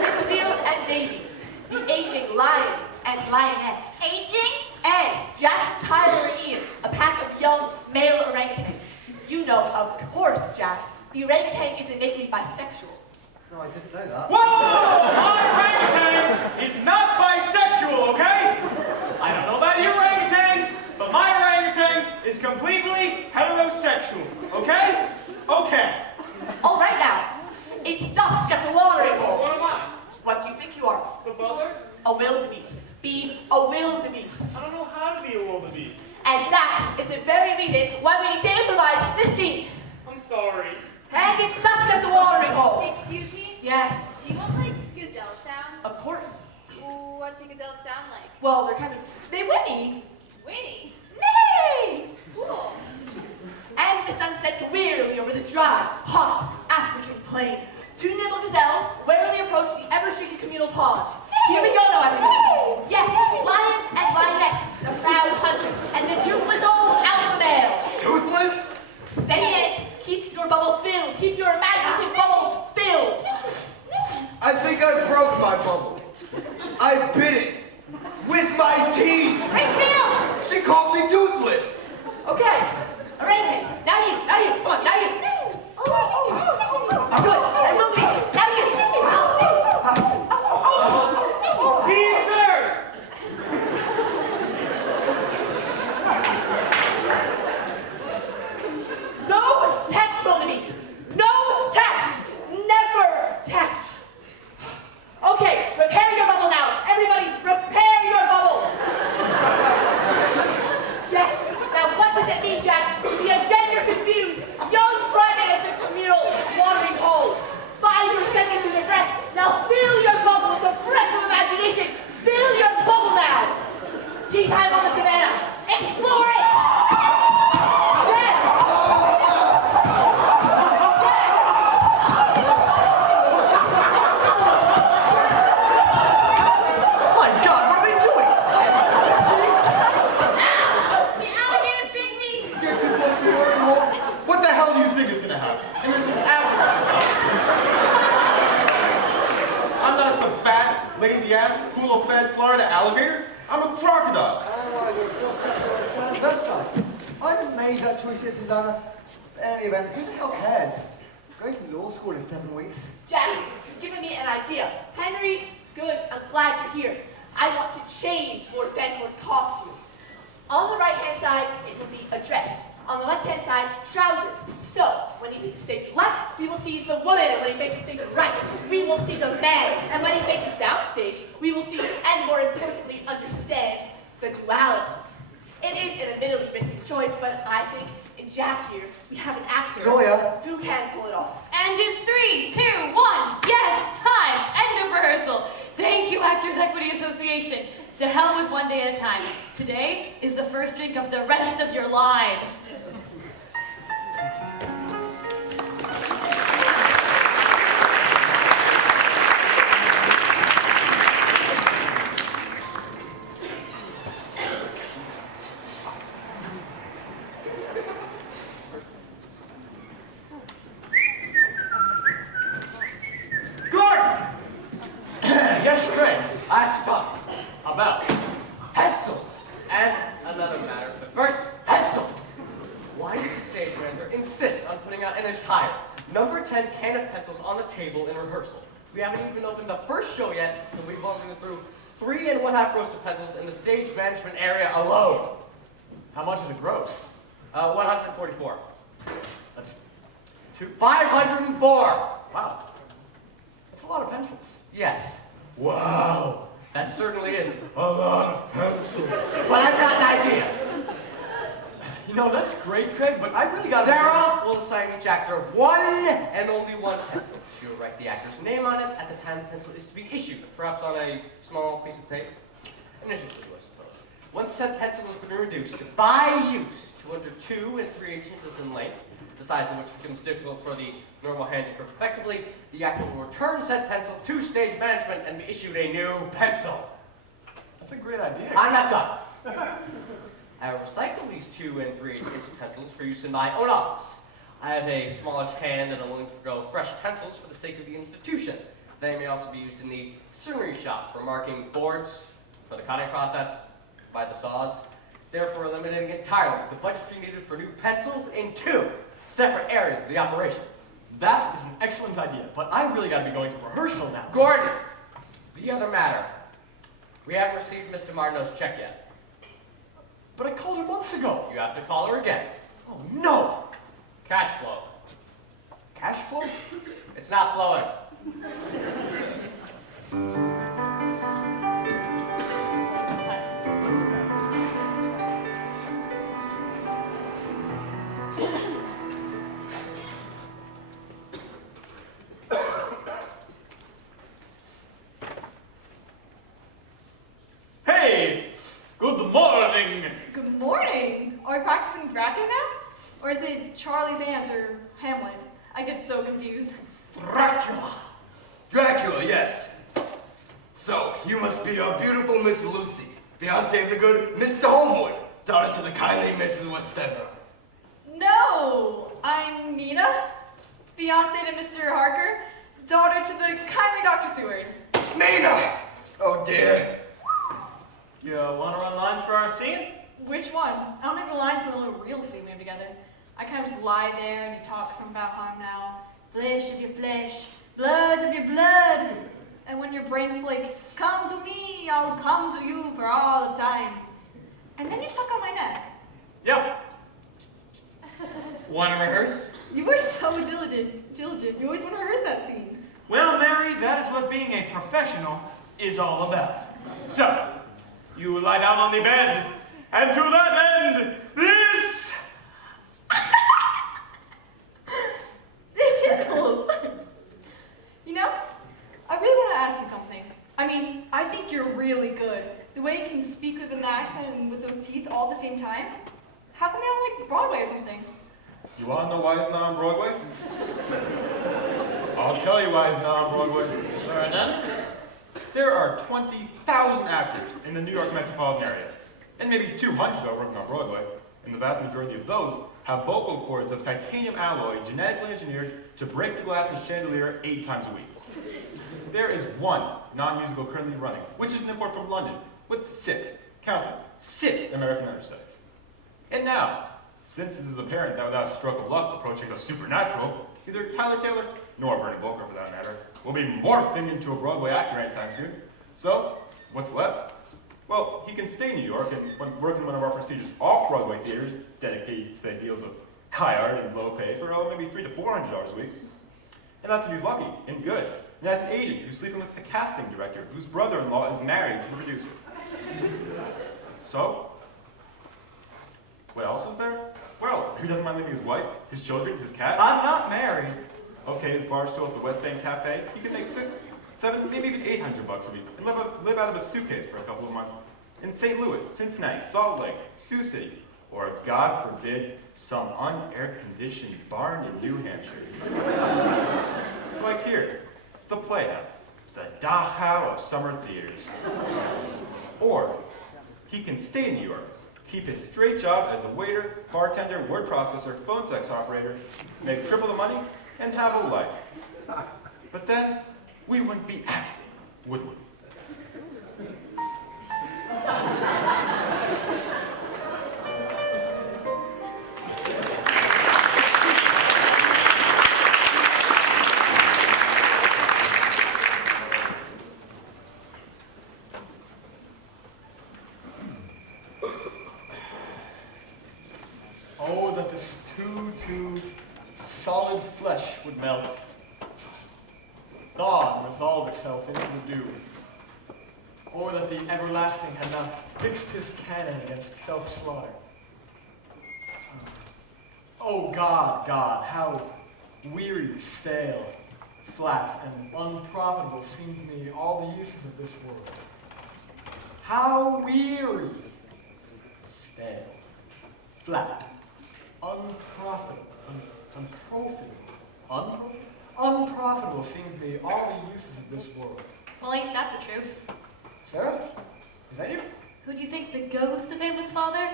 Richfield and Daisy, the aging lion and lioness. Aging? And Jack, Tyler, and Ian, a pack of young male orangutans. You know, of course, Jack, the orangutan is innately bisexual. No, I didn't know that. Whoa! My orangutan is not bisexual, okay? I don't know about you orangutans, but my orangutan is completely heterosexual, okay? Okay. All right now, it's dusk at the watering hole. What am I? What do you think you are? The butler? A wildebeest. Be a wildebeest. I don't know how to be a wildebeest. And that is the very reason why we need to improvise this scene. I'm sorry. And it's dusk at the watering hole. Excuse me? Yes, Do you want like gazelle sounds? of course. What do gazelles sound like? Well, they're kind of They whinny. Winnie. nay. Cool. And the sun sets wearily over the dry, hot African plain. Two nimble gazelles warily approach the ever-shrinking communal pond. Here we go now, everyone. Yes, lion and lioness, the proud hunters, and the toothless old alpha male. Toothless? Say it. Keep your bubble filled. Keep your imaginative bubble filled. I think I broke my bubble. I bit it with my teeth. Richfield! She called me toothless. Okay, orangutans. Now you. Come on, now you. Good. And wildebeest. Now you. Teaser! No text, wildebeest. No text. Never text. Okay, prepare your bubble now. Everybody, prepare your bubble. Yes. Now, what does it mean, Jack, to be a gender-confused young primate at the communal watering hole? 5 seconds through the breath. Now, fill your bubble with the breath of imagination. Fill your bubble now. Tea time on the savannah. Explore it. Yes. My God, what are they doing? The alligator bit me. Get too close to the watering hole. What the hell do you think is going to happen? And this is Africa. I'm not some fat, lazy-ass, pool-fed Florida alligator. I'm a crocodile. Oh, you're a transvestite. I haven't made that choice yet, Susanna. In any event, who the hell cares? Going to law school in 7 weeks. Jack, you've given me an idea. Henry, good, I'm glad you're here. I want to change Lord Fancourt's costume. On the right-hand side, it will be a dress. On the left-hand side, trousers. So, when he faces stage left, we will see the woman, and when he faces stage right, we will see the man. And when he faces downstage, we will see, and more importantly, understand the duality. It is an admittedly risky choice, but I think in Jack here, we have an actor Lawyer. who can pull it off. And in 3, 2, 1, yes, time, end of rehearsal. Thank you, Actors Equity Association. To hell with one day at a time. Today is the first drink of the rest of your lives. Gordon! Yes, Greg. I have to talk about Pencils! And another matter, but first, pencils! Why does the stage manager insist on putting out an entire number 10 can of pencils on the table in rehearsal? We haven't even opened the first show yet, and we've only been through 3 1/2 rows of pencils in the stage management area alone. How much is it gross? 144. That's 2. 504! Wow. That's a lot of pencils. Yes, Wow. that certainly is. A lot of pencils. But I've got an idea. You know, that's great, Craig, but I really got Sarah will assign each actor one and only one pencil. She will write the actor's name on it at the time the pencil is to be issued, perhaps on a small piece of paper. Initially, I suppose. Once said pencil has been reduced by use to under 2 3/8 inches in length, the size of which becomes difficult for the normal hand to grip effectively, the actor will return said pencil to stage management and be issued a new pencil. That's a great idea. I'm not done. I will recycle these 2 3/8 inch pencils for use in my own office. I have a smallish hand and I'm willing to forgo fresh pencils for the sake of the institution. They may also be used in the scenery shop for marking boards for the cutting process by the saws, therefore eliminating entirely the budgetary needed for new pencils in 2 separate areas of the operation. That is an excellent idea, but I really got to be going to rehearsal now. Gordon, the other matter. We haven't received Mr. Martineau's check yet. But I called her months ago. You have to call her again. Oh, no. Cash flow. Cash flow? It's not flowing. Hey! Good morning! Good morning. Are we practicing Dracula now? Or is it Charlie's aunt or Hamlet? I get so confused. Dracula! Dracula, yes. So, you must be our beautiful Miss Lucy, fiancée of the good Mr. Homewood, daughter to the kindly Mrs. Westenra. No, I'm Nina, fiancée to Mr. Harker, daughter to the kindly Dr. Seward. Nina! Oh dear. You want to run lines for our scene? Which one? I don't have the lines for the little real scene we have together. I kind of just lie there and you talk some about how I'm now flesh of your flesh, blood of your blood. And when your brain's just like, come to me, I'll come to you for all of time. And then you suck on my neck. Yep. Want to rehearse? You were so diligent. You always want to rehearse that scene. Well, Mary, that is what being a professional is all about. So, you lie down on the bed, and to that end, this... It tickles. You know, I really want to ask you something. I mean, I think you're really good. The way you can speak with an accent and with those teeth all at the same time. How come you don't like Broadway or something? You want to know why it's not on Broadway? I'll tell you why it's not on Broadway. All right, then. There are 20,000 actors in the New York metropolitan area, and maybe 200 are working on Broadway, and the vast majority of those have vocal cords of titanium alloy genetically engineered to break the glass in a chandelier 8 times a week. There is one non-musical currently running, which is an import from London, with 6, count them, 6 American understudies. And now, since it is apparent that without a stroke of luck approaching the supernatural, neither Tyler Taylor, nor Bernie Volker for that matter, will be morphing into a Broadway actor anytime soon. So, what's left? Well, he can stay in New York and work in one of our prestigious off-Broadway theaters dedicated to the ideals of high art and low pay for maybe $300 to $400 a week. And that's if he's lucky and good. And has an agent who's sleeping with the casting director, whose brother-in-law is married to the producer. So, what else is there? Well, he doesn't mind leaving his wife, his children, his cat. I'm not married. Okay, his bar stool at the West Bank Cafe, he can make 6, 7, maybe even $800 a week, and live out of a suitcase for a couple of months. In St. Louis, Cincinnati, Salt Lake, Sioux City, or God forbid, some unair-conditioned barn in New Hampshire. Like here, the Playhouse, the Dachau of summer theaters. Or he can stay in New York, keep his straight job as a waiter, bartender, word processor, phone sex operator, make triple the money, and have a life. But then, we wouldn't be acting, would we? Oh, that this too solid flesh would melt. Thaw and resolve itself into the dew. Or that the everlasting had not fixed his cannon against self-slaughter. Oh God, God, how weary, stale, flat, and unprofitable seem to me all the uses of this world. How weary, stale, flat, unprofitable seem to me all the uses of this world. Well, ain't that the truth? Sarah? Is that you? Who do you think the ghost of Hamlet's father?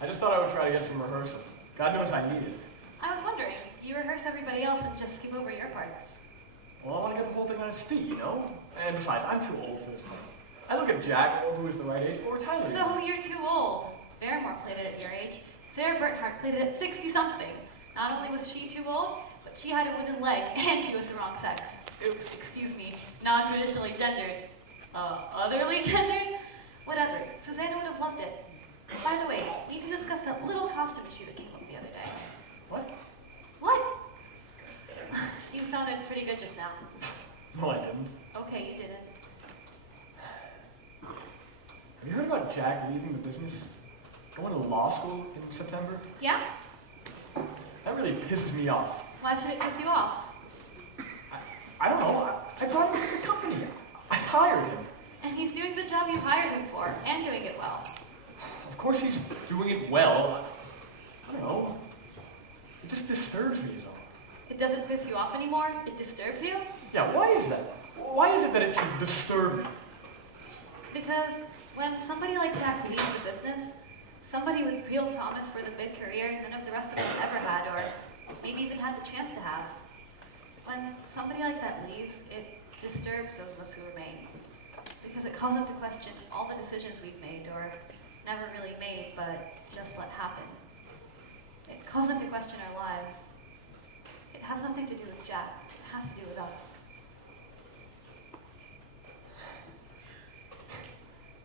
I just thought I would try to get some rehearsal. God knows I need it. I was wondering, you rehearse everybody else and just skip over your parts. Well, I want to get the whole thing on its feet, you know? And besides, I'm too old for this part. I look at Jack, who is the right age, or Tyler. So you're too old. Barrymore played it at your age. Sarah Bernhardt played it at 60-something. Not only was she too old, but she had a wooden leg, and she was the wrong sex. Oops, excuse me. Non-traditionally gendered. Otherly gendered? Whatever. Susanna would have loved it. By the way, we need to discuss that little costume issue that came up the other day. What? What? You sounded pretty good just now. No, I didn't. Okay, you didn't. Have you heard about Jack leaving the business? Going to law school in September? Yeah? That really pisses me off. Why should it piss you off? I don't know. I brought him to the company. I hired him. And he's doing the job you hired him for, and doing it well. Of course he's doing it well. I don't know. It just disturbs me is all. It doesn't piss you off anymore? It disturbs you? Yeah, why is that? Why is it that it should disturb me? Because when somebody like Jack leaves the business, somebody with real promise for the big career none of the rest of us ever had, or maybe even had the chance to have. When somebody like that leaves, it disturbs those of us who remain. Because it calls into question all the decisions we've made, or never really made, but just let happen. It calls into question our lives. It has nothing to do with Jack. It has to do with us.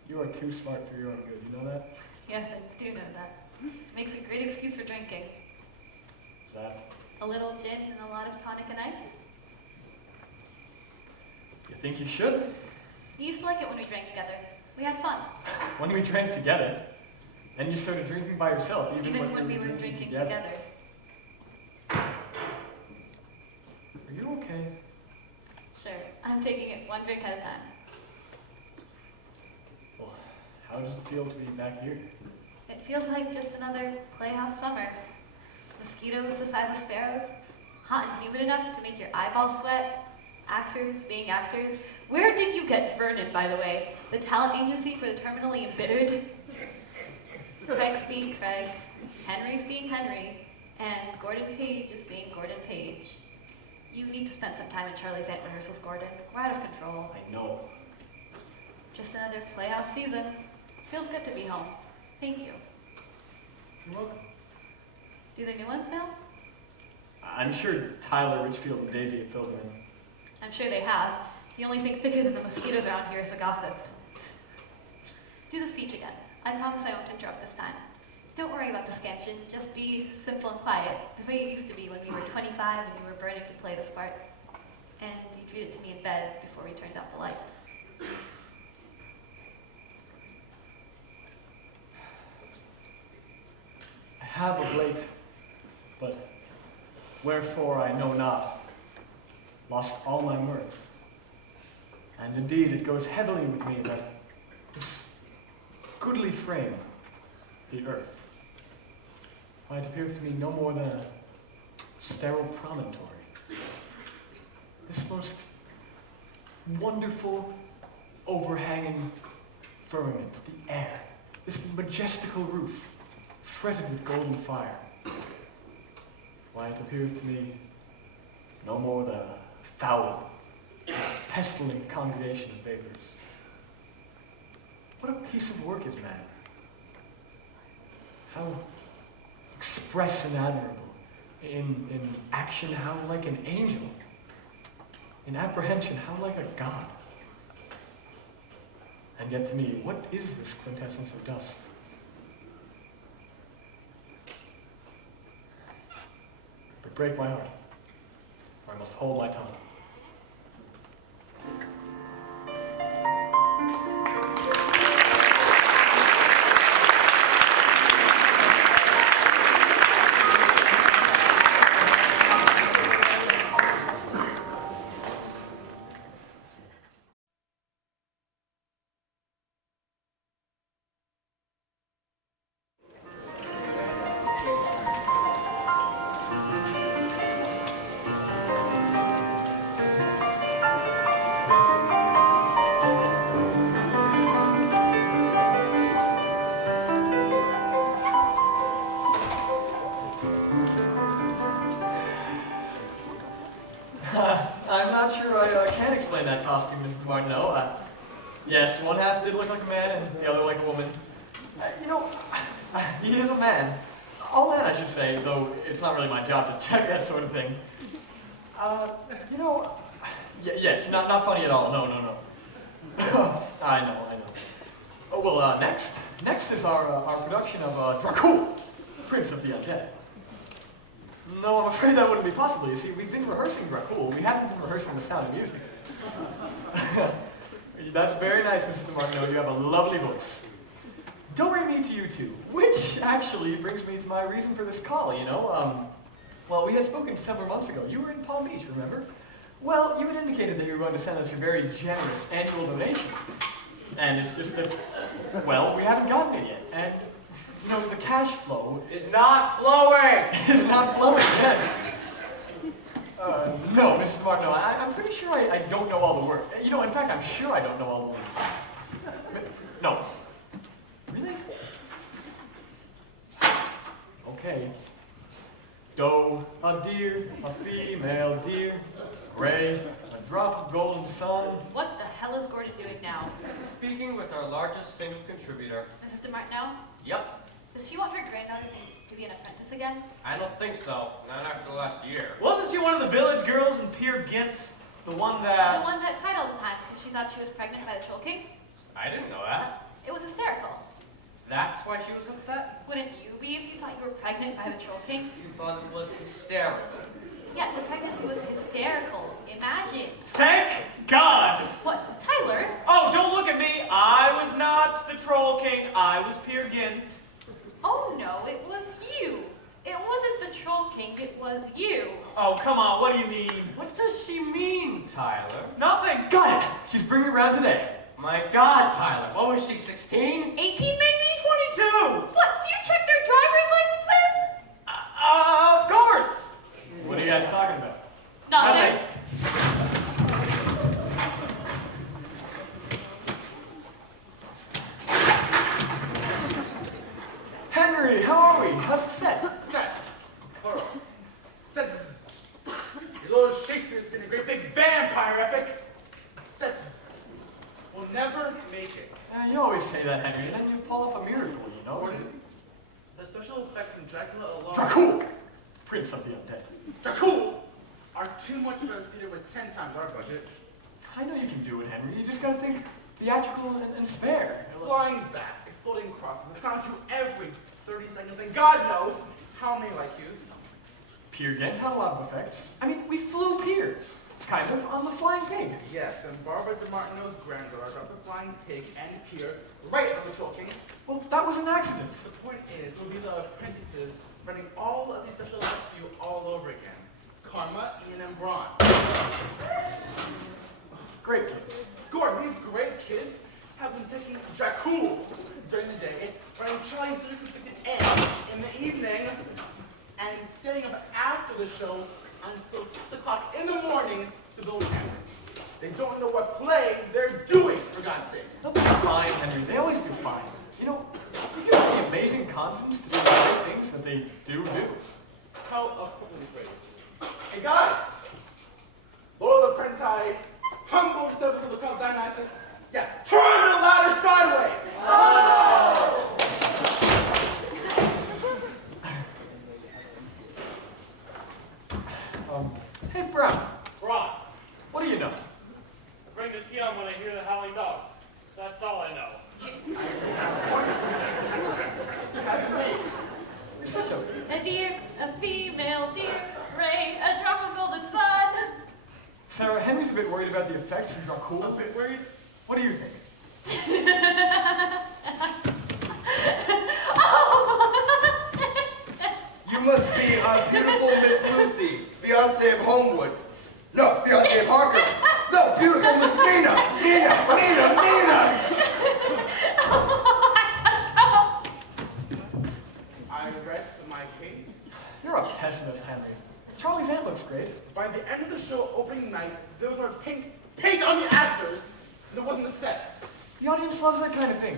You are too smart for your own good, you know that? Yes, I do know that. Makes a great excuse for drinking. Is that? A little gin and a lot of tonic and ice. You think you should? You used to like it when we drank together. We had fun. When we drank together. Then you started drinking by yourself, Even when we were drinking together. Are you okay? Sure, I'm taking it one drink at a time. Well, how does it feel to be back here? It feels like just another playhouse summer. Mosquitoes the size of sparrows, hot and humid enough to make your eyeballs sweat, actors being actors. Where did you get Vernon, by the way? The talent agency for the terminally embittered? Craig's being Craig, Henry's being Henry, and Gordon Page is being Gordon Page. You need to spend some time in Charlie's ant rehearsals, Gordon. We're out of control. I know. Just another playhouse season. Feels good to be home. Thank you. You're welcome. Do the new ones now? I'm sure Tyler, Richfield, and Daisy have filled them in. I'm sure they have. The only thing thicker than the mosquitoes around here is the gossip. Do the speech again. I promise I won't interrupt this time. Don't worry about the scansion. Just be simple and quiet, the way it used to be when we were 25 and you were burning to play this part. And you'd read it to me in bed before we turned out the lights. I have of late, but wherefore I know not, lost all my mirth. And indeed it goes heavily with me that this goodly frame, the earth, might appear to me no more than a sterile promontory. This most wonderful, overhanging firmament, the air, this majestical roof, fretted with golden fire. Why, it appears to me no more than a foul, pestilent congregation of vapors. What a piece of work is man. How express and admirable. In action, how like an angel. In apprehension, how like a god. And yet to me, what is this quintessence of dust? break my heart, or I must hold my tongue. I'm not sure I can explain that costume, Mrs. Martineau. Yes, one half did look like a man and the other like a woman. You know, he is a man. All man, I should say, though it's not really my job to check that sort of thing. You know, yes, not funny at all. No. I know. Oh, well, next is our production of Dracul, Prince of the Undead. No, I'm afraid that wouldn't be possible. You see, we've been rehearsing Dracul. We haven't been rehearsing The Sound of Music. That's very nice, Mrs. Martineau. You have a lovely voice. Do re mi to you too, which actually brings me to my reason for this call, you know. Well, we had spoken several months ago. You were in Palm Beach, remember? Well, you had indicated that you were going to send us your very generous annual donation. And it's just that, well, we haven't gotten it yet. And, you know, the cash flow Is not flowing! is not flowing, yes. No, Mrs. Martineau, I'm pretty sure I don't know all the words. You know, in fact, I'm sure I don't know all the words. No. Really? Okay. Doe, a deer, a female deer, gray, a drop of golden sun. What the hell is Gordon doing now? Speaking with our largest single contributor. Mrs. DeMartino? Yep, Does she want her granddaughter to be an apprentice again? I don't think so. Not after the last year. Wasn't she one of the village girls in Peer Gynt? The one The that... one that cried all the time because she thought she was pregnant by the Troll King? I didn't know that. It was hysterical. That's why she was upset? Wouldn't you be if you thought you were pregnant by the Troll King? You thought it was hysterical. Yeah, the pregnancy was hysterical. Imagine. Thank God! What, Tyler? Oh, don't look at me. I was not the Troll King. I was Peer Gynt. Oh no, it was you. It wasn't the Troll King, it was you. Oh, come on. What do you mean? What does she mean, Tyler? Nothing. Got it! She's bringing it around today. My God, Tyler, what was she, 16? 18 maybe? 22! What, do you check their driver's licenses? Of course! What are you guys talking about? Nothing. Henry, how are we? How's the set? Sets. Plural. Sets. Your little Shakespeare's been a great big vampire epic. Sets. Will never make it. You always say that, Henry, and then you pull off a miracle, you know? Gordon, the special effects in Dracula alone. Dracul! Prince of the Undead. Dracul are too much for Peter with 10 times our budget. I know you can do it, Henry. You just gotta think theatrical and spare. Flying bats, exploding crosses, a sound cue every 30 seconds, and God knows how many like yous. Peer Gynt had a lot of effects. I mean, we flew Peer, kind of, on the flying pig. Yes, and Barbara DeMartino's granddaughter dropped the flying pig and Peter right on the Troll King. Well, that was an accident. The point is, it'll be the apprentices running all of these special effects for you all over again. Karma, Ian, and Braun. Great kids. Gordon, these great kids have been taking Dracul during the day, running Charlie's Dinner Conflicted End in the evening, and staying up after the show until 6 o'clock in the morning to build Henry. They don't know what play they're doing, for God's sake. They'll do fine, Henry. They always do fine. You know, they give them the amazing confidence to do the great things that they do. How appropriately phrased. Hey guys! Loyal apprentice, humble servants of the cult Dionysus. Yeah, turn the ladder sideways! Oh! Hey, Brown, Ron, what do you know? bring the tea on when I hear the howling dogs. That's all I know. You're such show. A deer, a female deer, Ray, a drop of golden sun. Sarah, Henry's a bit worried about the effects of Dracul. A bit worried? What do you think? You must be a beautiful Miss Lucy, fiancée of Homewood. No, fiancée of Harker. No, beautiful Miss Mina. I rest my case. You're a pessimist, Henry. Charlie's aunt looks great. By the end of the show opening night, there was more paint on the actors than there was on the set. The audience loves that kind of thing.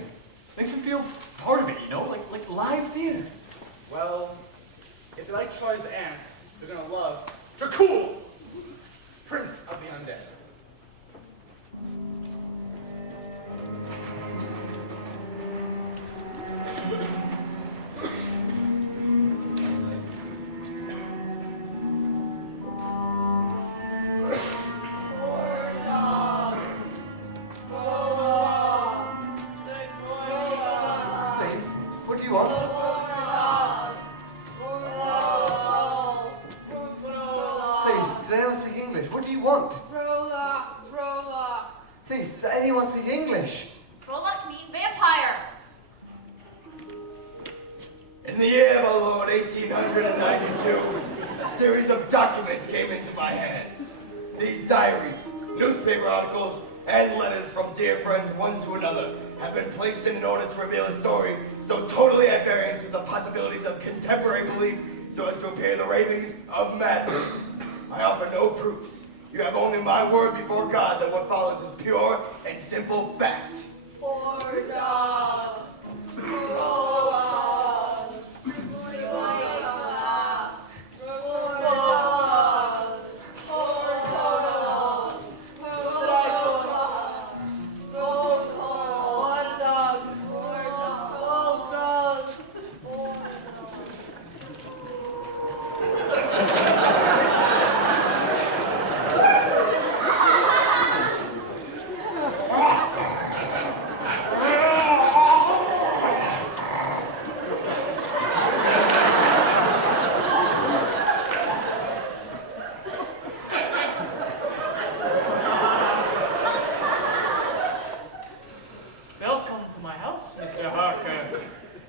Makes them feel part of it, you know, like live theater. Well, if they like Charlie's aunt, they're gonna love Dracul, Prince of the Undead. Please, what do you want? Please, does anyone speak English? What do you want? Please, does anyone speak English? Prolog mean vampire. In the year of our Lord 1892, a series of documents came into my hands. These diaries, newspaper articles, and letters from dear friends one to another have been placed in order to reveal a story so totally at variance with the possibilities of contemporary belief so as to appear the ravings of madness. I offer no proofs. You have only my word before God that what follows is pure and simple fact. Welcome to my house, Mr. Harker.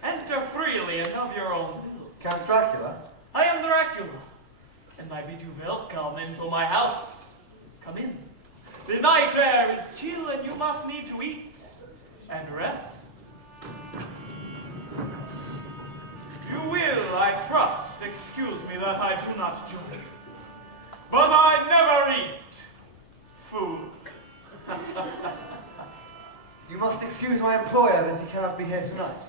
Enter freely and of your own will. Count Dracula? I am Dracula, and I bid you welcome into my house. Come in. The night air is chill, and you must need to eat and rest. You will, I trust, excuse me that I do not join. But I never eat food. You must excuse my employer that he cannot be here tonight.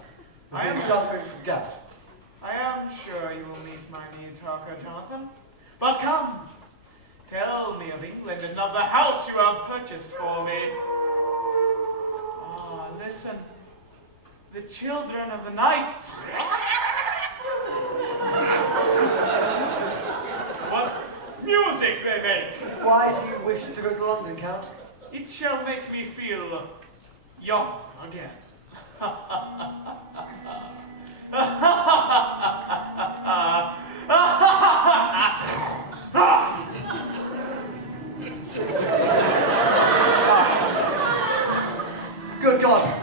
I He's am- been suffering from gout. I am sure you will meet my needs, Harker Jonathan. But come, tell me of England and of the house you have purchased for me. Ah, listen. The children of the night. What music they make. Why do you wish to go to London, Count? It shall make me feel young again. Good God!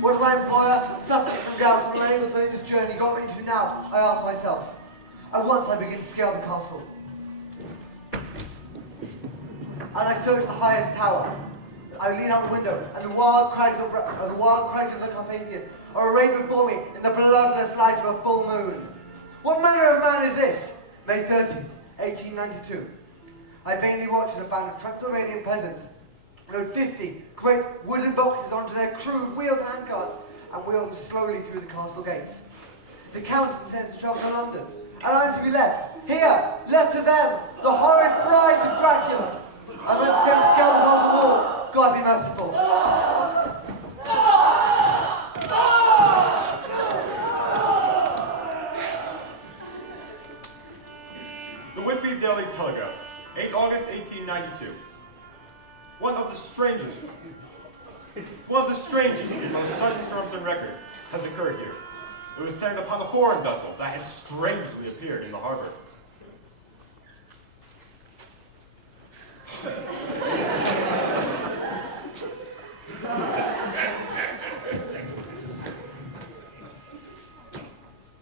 Was my employer suffering from gout and unable to make this journey got me into now? I ask myself. At once I begin to scale the castle. And I search the highest tower. I lean out the window, and the wild crags of the Carpathian are arrayed before me in the bloodless light of a full moon. What manner of man is this? May 30th, 1892. I vainly watched as a band of Transylvanian peasants load 50 great wooden boxes onto their crude wheeled handcarts and wheel them slowly through the castle gates. The Count intends to travel to London, and I'm to be left, here, left to them, the horrid bride of Dracula. I must go and scale the castle wall. God be merciful. The Whitby Daily Telegraph, 8 August 1892. One of the strangest and most sudden storms on record has occurred here. It was centered upon a foreign vessel that had strangely appeared in the harbor.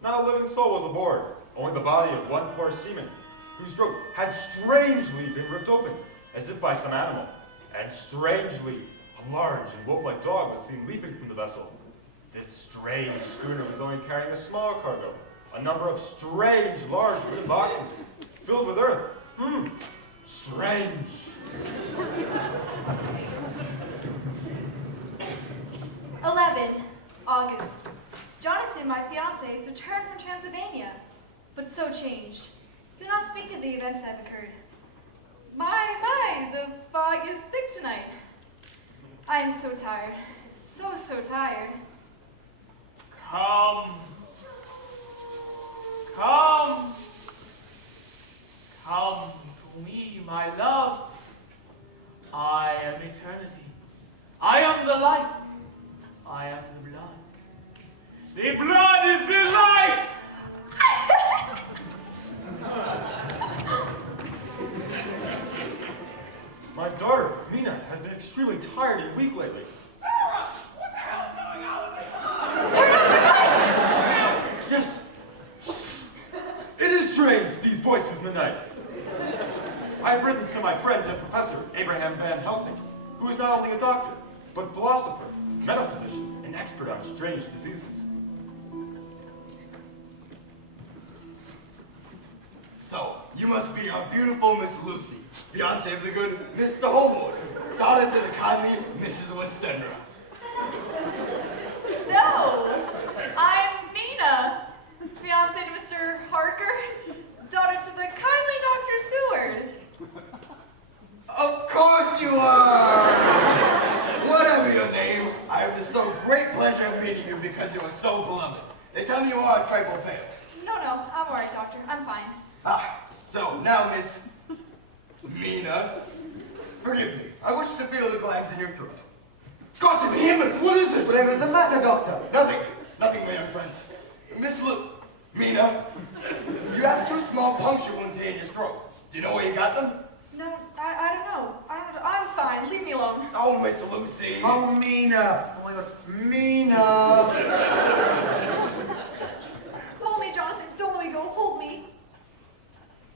Not a living soul was aboard, only the body of one poor seaman, whose throat had strangely been ripped open, as if by some animal. And strangely, a large and wolf-like dog was seen leaping from the vessel. This strange schooner was only carrying a small cargo, a number of strange, large wooden boxes, filled with earth. Strange. 11 August. Jonathan, my fiancé, has returned from Transylvania, but so changed. He will not speak of the events that have occurred. My, the fog is thick tonight. I am so tired. So tired. Come, come to me, my love. I am eternity. I am the life. I am the blood. The blood is the life! My daughter, Mina, has been extremely tired and weak lately. What the hell is going on with me? Yes. It is strange, these voices in the night. I've written to my friend and professor, Abraham Van Helsing, who is not only a doctor, but philosopher, metaphysician, and expert on strange diseases. So, you must be our beautiful Miss Lucy, fiancée of the good Mr. Holmwood, daughter to the kindly Mrs. Westenra. No, I'm Mina, fiancée to Mr. Harker, daughter to the kindly Dr. Seward. Of course you are! Whatever your name, I have the so great pleasure of meeting you because you are so beloved. They tell me you are a trifle pale. No, I'm all right, doctor. I'm fine. So now, Miss Mina, forgive me. I wish to feel the glands in your throat. God to him! What is it? Whatever's the matter, doctor? Nothing, my young friend. Miss Mina, you have 2 small puncture wounds here in your throat. Do you know where you got them? No, I don't know. I'm fine. Leave me alone. Oh, Miss Lucy. Oh, Mina. Oh my God, Mina. Hold me, Jonathan. Don't let me go. Hold me.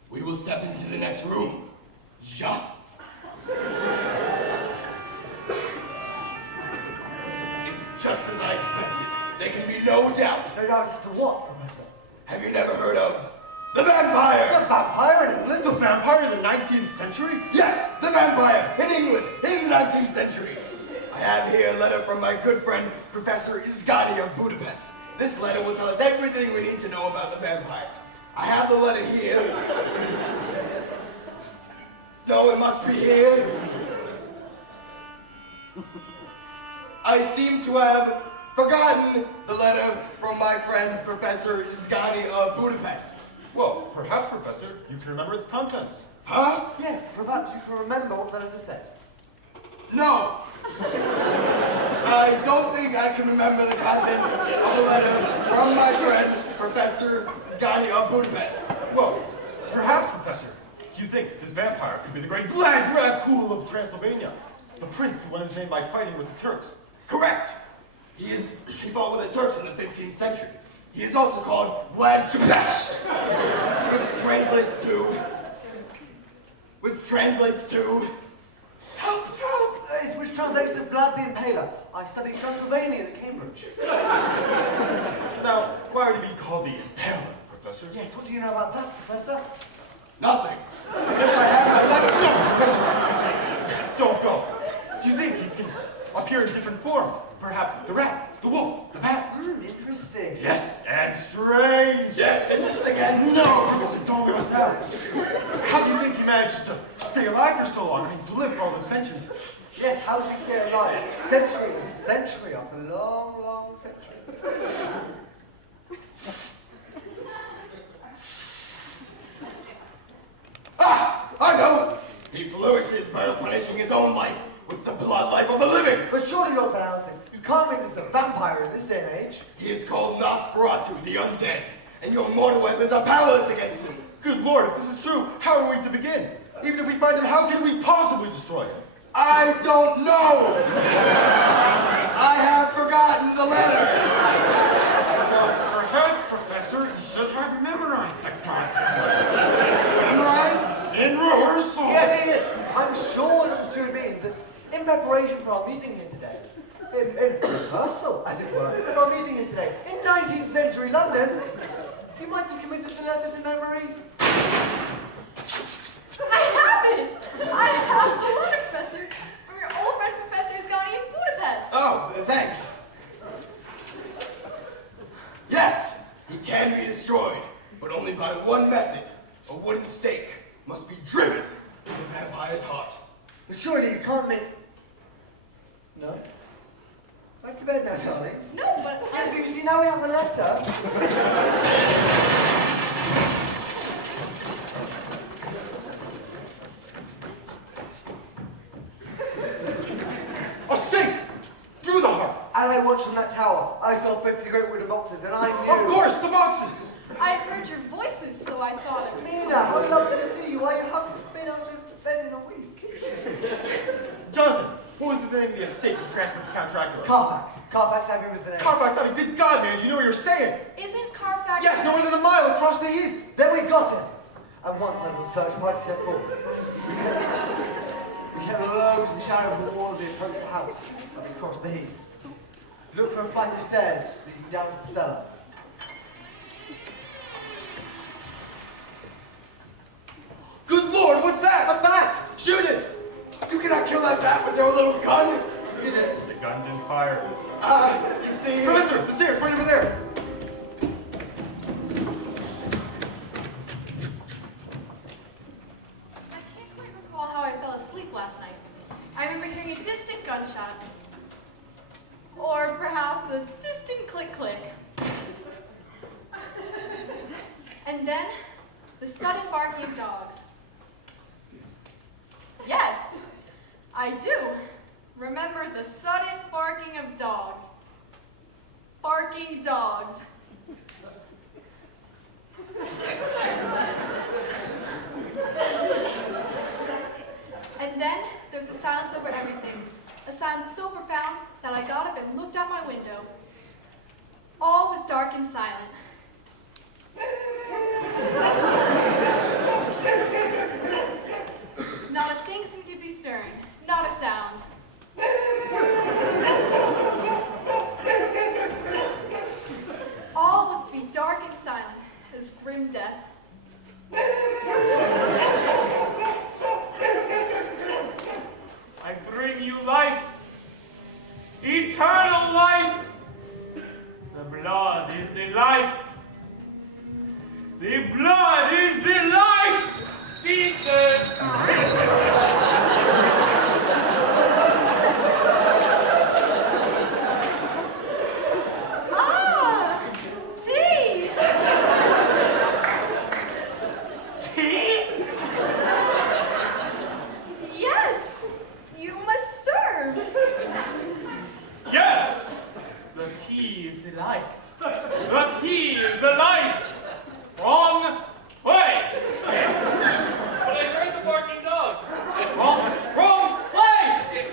We will step into the next room. Ja. It's just as I expected. There can be no doubt. No doubt as to what, Professor? Have you never heard of the vampire? The vampire in England? The vampire in the 19th century? Yes, the vampire in England in the 19th century. I have here a letter from my good friend, Professor Isgani of Budapest. This letter will tell us everything we need to know about the vampire. I have the letter here. No, it must be here. I seem to have forgotten the letter from my friend, Professor Isgani of Budapest. Well, perhaps, Professor, you can remember its contents. Huh? Yes, perhaps you can remember what the letter said. No. I don't think I can remember the contents of the letter from my friend, Professor Isgani of Budapest. Well, perhaps, Professor, you think this vampire could be the great Vlad Dracul of Transylvania, the prince who won his name by fighting with the Turks. Correct. He fought with the Turks in the 15th century. He is also called Vlad Chapesh, which translates to help. Which translates to Vlad the Impaler. I studied Transylvania at Cambridge. Now, why would he be called the Impaler, Professor? Yes, what do you know about that, Professor? Nothing. If I had my letter, No, Professor! Don't go. Do you think he can appear in different forms? Perhaps the rat, the wolf, the bat? Interesting. Yes, and strange. yes, interesting and No, Professor, don't leave us now. How do you think he managed to stay alive for so long? I mean, to live for all those centuries. Yes, how does he stay alive? Century after long century. I know. He flourishes by replenishing his own life with the blood life of the living. But surely, Lord Van Helsing, you You can't make this a vampire in this day and age. He is called Nosferatu, the undead, and your mortal weapons are powerless against him. Good Lord, if this is true, how are we to begin? Even if we find him, how can we possibly destroy him? I don't know! I have forgotten the letter! Perhaps, Professor, you should have memorized the content. Memorize? In rehearsal! Yes. I'm sure it means that in preparation for our meeting here today, in rehearsal, as it were, for our meeting here today, in 19th century London, you might have committed the letter to memory. I have it! I have the letter, Professor, from your old friend Professor Ascani in Budapest. Oh, thanks. Yes, he can be destroyed, but only by one method. A wooden stake must be driven in the vampire's heart. But surely you can't make... No? Back to bed now, Charlie. No, but Yes, but you see, now we have the letter. A stake! Through the heart! As I watched from that tower, I saw 50 great wooden boxes, and I knew... Of course, the boxes! I heard your voices, so I thought it would. Nina, how lovely to see you. Why you haven't been out of bed in a week? Jonathan, what was the name of the estate you transferred to Count Dracula? Carfax. Carfax Abbey was the name. Carfax, I mean, good God, man, you know what you're saying? Isn't Carfax... Yes, no more than a mile across the heath. Then we got him. And once our little search party set forth. We kept low to the shadow of the wall of the approaching house as we crossed the heath. Look for a flight of stairs leading down to the cellar. Good Lord, what's that? A bat! Shoot it! You cannot kill that bat with your little gun. Did it? The gun didn't fire. You see... Professor, the stairs, right over there. I can't quite recall how I fell asleep last night. I remember hearing a distant gunshot. Or perhaps a distant click-click. And then, the sudden barking of dogs. Yes, I do remember the sudden barking of dogs. Barking dogs. And then there was a silence over everything. A silence so profound that I got up and looked out my window. All was dark and silent. Not a thing seemed to be stirring, not a sound. All was to be dark and silent as grim death. I bring you life, eternal life. The blood is the life. The blood is the life. Jesus. Ah, tea. Tea? Yes, you must serve. Yes. The tea is the life. The tea is the life. Wrong way. But I heard the barking dogs. Wrong way.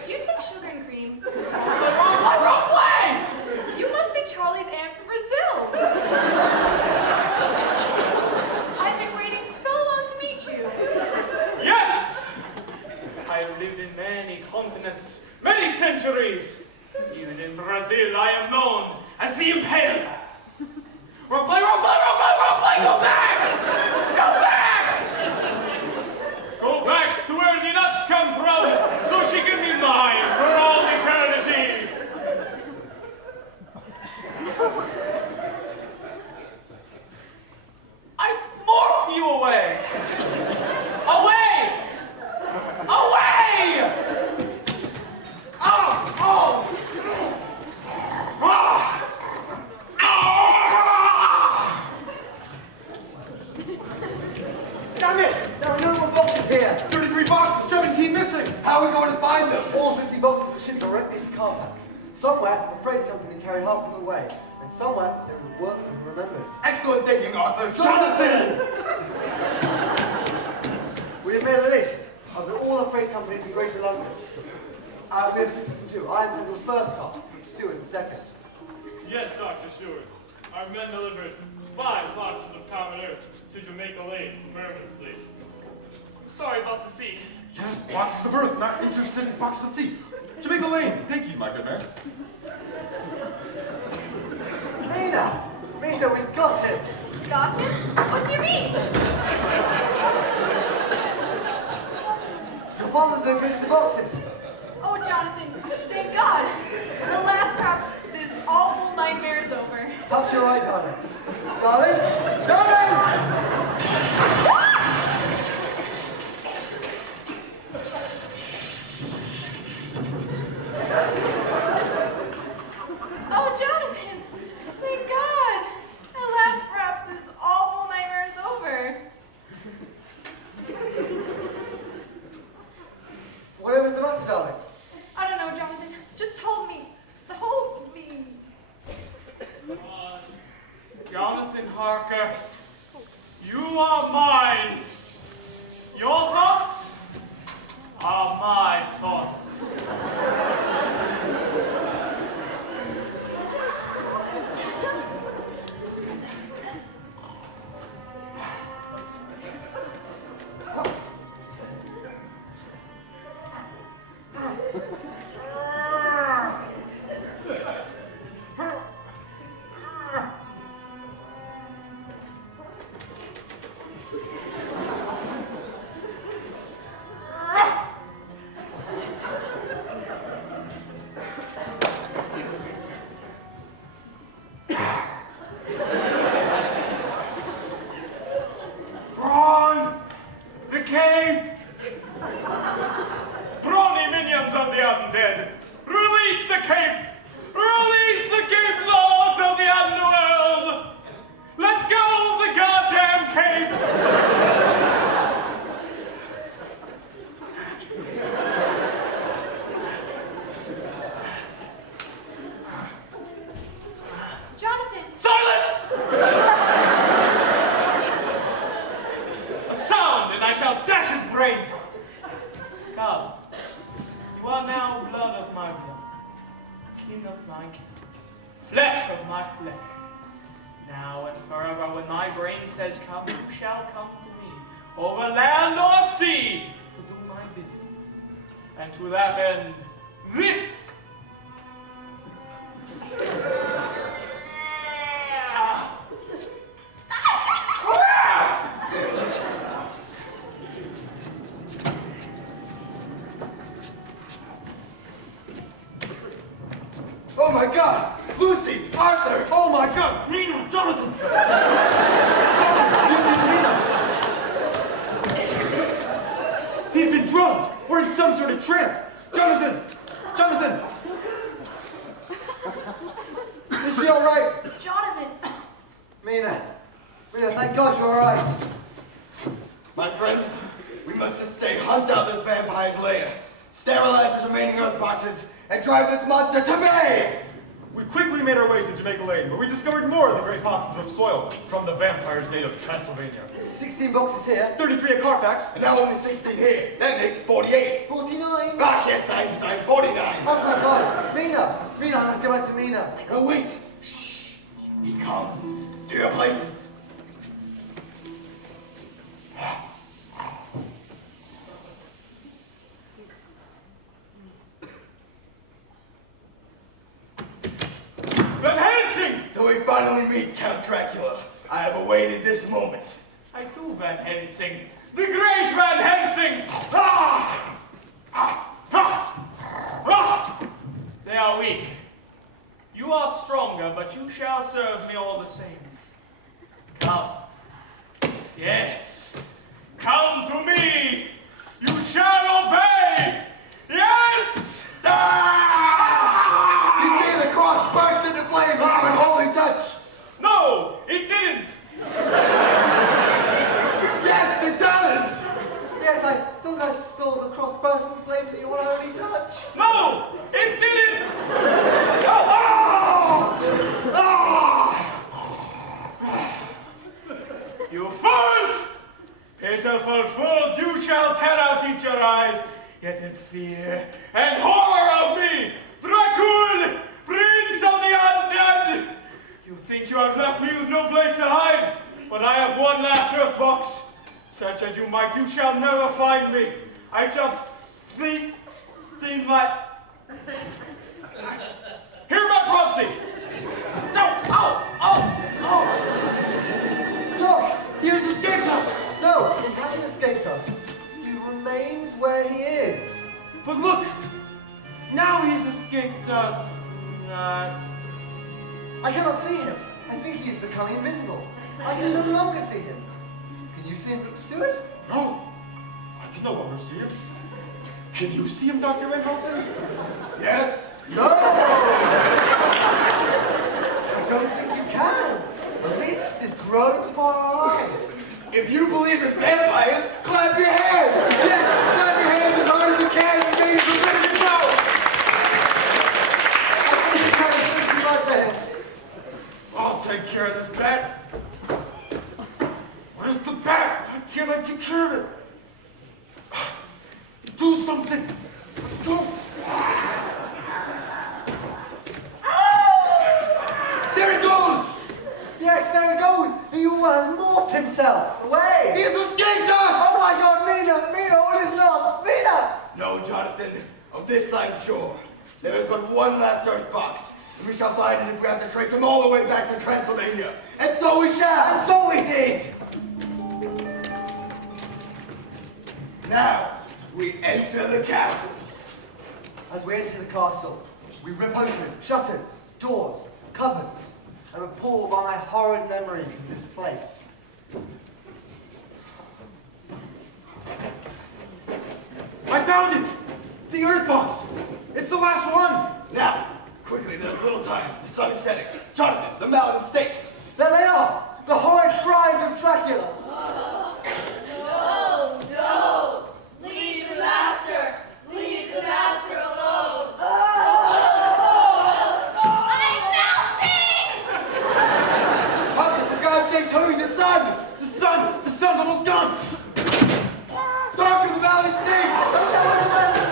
Do you take sugar and cream? Wrong way. You must be Charlie's aunt from Brazil. I've been waiting so long to meet you. Yes. I have lived in many continents, many centuries. Even in Brazil, I am known as the Impaler. Wrong play, go back! Go back! Go back to where the nuts come from, so she can be mine for all eternity! I morph you away! Away! Away! Oh! Oh! Ah! Damn it! There are no more boxes here! 33 boxes, 17 missing! How are we going to find them? All 50 boxes were shipped directly to Carfax. Somewhere, the freight company carried half of the way, and somewhere there is a workman who remembers. Excellent thinking, Arthur. Jonathan! We have made a list of all the freight companies in Greater London. We have split into two. I am sent to the first half, Stewart the second. Yes, Dr. Stewart. Our men delivered 5 boxes of common earth to Jamaica Lane, Mermansley. I'm sorry about the tea. Yes, boxes of earth, not interested in boxes of tea. Jamaica Lane, thank you, my good man. Mina, we've got him. Got him? What do you mean? Your father's located the boxes. Oh, Jonathan, thank God. At last, perhaps this awful nightmare is over. Perhaps you're right, darling. Darling! Oh, Jonathan, thank God. At last, perhaps this awful nightmare is over. Whatever's the matter, darling? I don't know, Jonathan. Just hold me. Hold me. Jonathan Harker, you are mine. Your thoughts are my thoughts. To that end, this Oh my God! Lucy! Arthur! Oh my God! Mina! Jonathan! Lucy, Mina! He's been drugged! We're in some sort of trance! Jonathan! Jonathan! Is she all right? Jonathan! Mina, thank God you're all right. My friends, we must stay hunt out this vampire's lair, sterilize his remaining earth boxes, and drive this monster to bay! We quickly made our way to Jamaica Lane, where we discovered more of the great boxes of soil from the vampire's native Transylvania. 16 boxes here. 33 at Carfax. And now only 16 here. That makes 48. 49. Ah, yes, Einstein, 49. Oh my God. Mina, I must go back to Mina. No, wait. Shh. He comes. To your places. Van Helsing! So we finally meet Count Dracula. I have awaited this moment. I do, Van Helsing. The great Van Helsing! Ah! Ah! Ah! Ah! They are weak. You are stronger, but you shall serve me all the same. Come. Yes. Come to me. You shall obey. Yes! Ah! You see the cross burst into flames with my holy touch. No, it didn't. Yes, it does. Yes, I thought I saw the cross burst into flames at your holy touch. No, it didn't. Pitiful fools, you shall tear out each your eyes, yet in fear and horror of me, Dracul, Prince of the Undead! You think you have left me with no place to hide, but I have one last earth box. Search as you might, you shall never find me. I shall think my... Hear my prophecy! No! Look! He has escaped us! No, he hasn't escaped us. He remains where he is. But look! Now he's escaped us. I cannot see him. I think he is becoming invisible. I can no longer see him. Can you see him, Stuart? No, I can no longer see him. Can you see him, Dr. Van Helsing? Yes? No! I don't think you can. The mist is growing before our eyes. If you believe in vampires, clap your hands! Yes, clap your hands as hard as you can and maybe for Richard Powers! I think you can think right there. I'll take care of this bat. Where's the bat? Why can't I take care of it? Do something. Let's go. There it goes! Yes, there it goes! The evil one has morphed himself. Away! He has escaped us! Oh my God, Mina, all is lost! Mina! No, Jonathan. Of this I'm sure. There is but one last earth box, and we shall find it if we have to trace him all the way back to Transylvania. And so we shall! And so we did! Now, we enter the castle. As we enter the castle, we rip open shutters, doors, cupboards, and are pulled by my horrid memories of this place. I found it! The earth box! It's the last one! Now, quickly, there's little time. The sun is setting. Jonathan, the mountain state. There they are! The horrid cries of Dracula! No! Leave the master! Leave the master alone! I'm melting! Harker, for God's sake, hurry, the sun! The sun's almost gone! Darker the mountain state!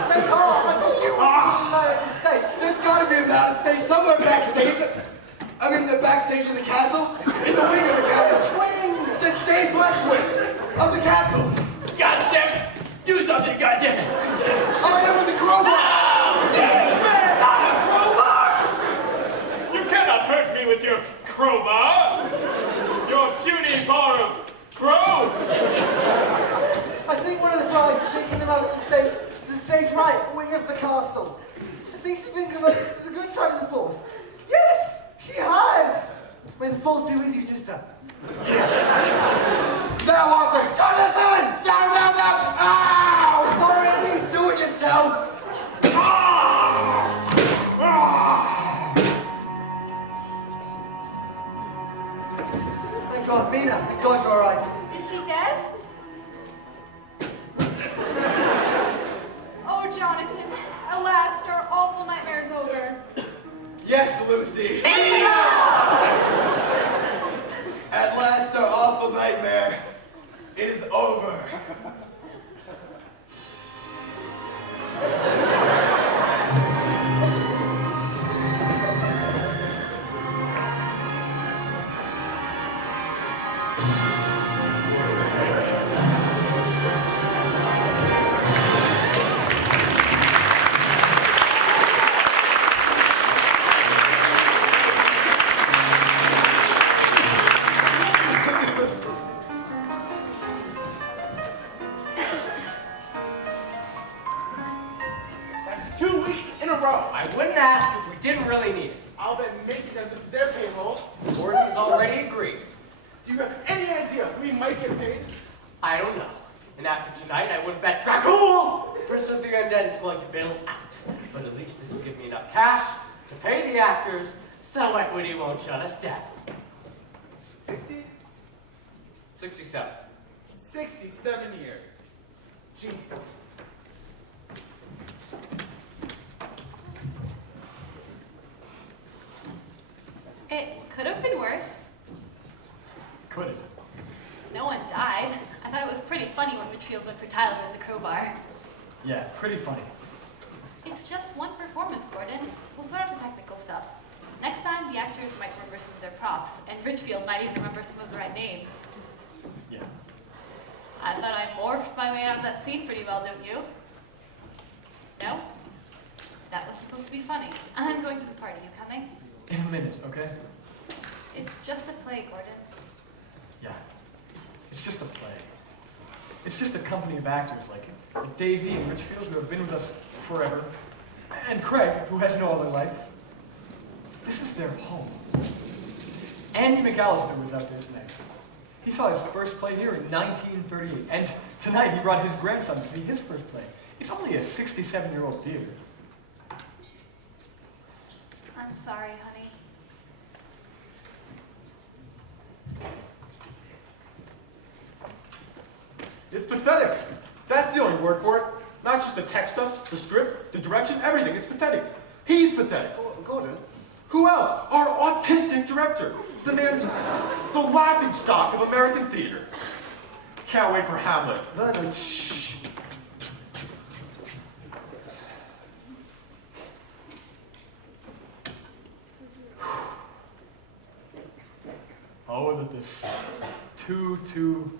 Stay calm! I thought you were the state! There's gotta be a mountain stage somewhere backstage. I mean, the backstage of the castle? In the wing of the castle? Wing! The stage left wing of the castle! God damn it! Do something, goddamn it! I am with the crowbar! Jeez, man, not a crowbar! You cannot hurt me with your crowbar! Your puny bar of crow! I think one of the brides is taking them out to the stage right wing of the castle. I think she's been converted to the good side of the force. Yes, she has! May the force be with you, sister. Now, Arthur! Jonathan! No! Ow! Sorry! Do it yourself! Thank God, Mina, thank God you're all right. Is he dead? Oh, Jonathan, at last our awful nightmare's over. Yes, Lucy! At last, our awful nightmare is over. That's 2 weeks in a row. I wouldn't ask if we didn't really need it. I'll bet Mason that this is their payroll. The board has already agreed. Do you have any idea we might get paid? I don't know. And after tonight, I would bet Dracul, Prince of the Undead, is going to bail us out. But at least this will give me enough cash to pay the actors, so equity won't shut us down. 60? 67. 67 years. Jeez. It could have been worse. Could it? No one died. I thought it was pretty funny when Ritchfield went for Tyler with the crowbar. Yeah, pretty funny. It's just one performance, Gordon. We'll sort out the technical stuff. Next time, the actors might remember some of their props, and Ritchfield might even remember some of the right names. Yeah. I thought I morphed my way out of that scene pretty well, don't you? No? That was supposed to be funny. I'm going to the party. You coming? In a minute, okay? It's just a play, Gordon. Yeah. It's just a play. It's just a company of actors like Daisy and Richfield, who have been with us forever, and Craig, who has no other life. This is their home. Andy McAllister was out there tonight. He saw his first play here in 1938, and tonight he brought his grandson to see his first play. It's only a 67-year-old theater. I'm sorry, honey. It's pathetic. That's the only word for it. Not just the text stuff, the script, the direction, everything. It's pathetic. He's pathetic. Gordon? Who else? Our autistic director. The man's the laughing stock of American theater. Can't wait for Hamlet. No, shh. Oh, that this too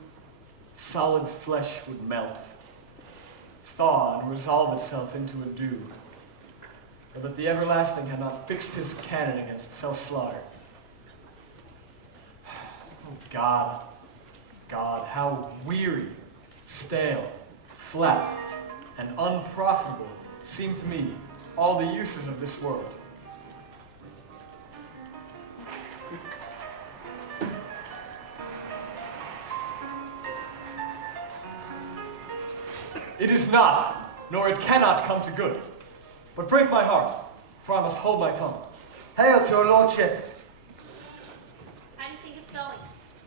solid flesh would melt, thaw and resolve itself into a dew. But that the everlasting had not fixed his cannon against self-slaughter. Oh, God, how weary, stale, flat, and unprofitable seem to me all the uses of this world. It is not, nor it cannot come to good. But break my heart, for I must hold my tongue. Hail to your lordship. How do you think it's going?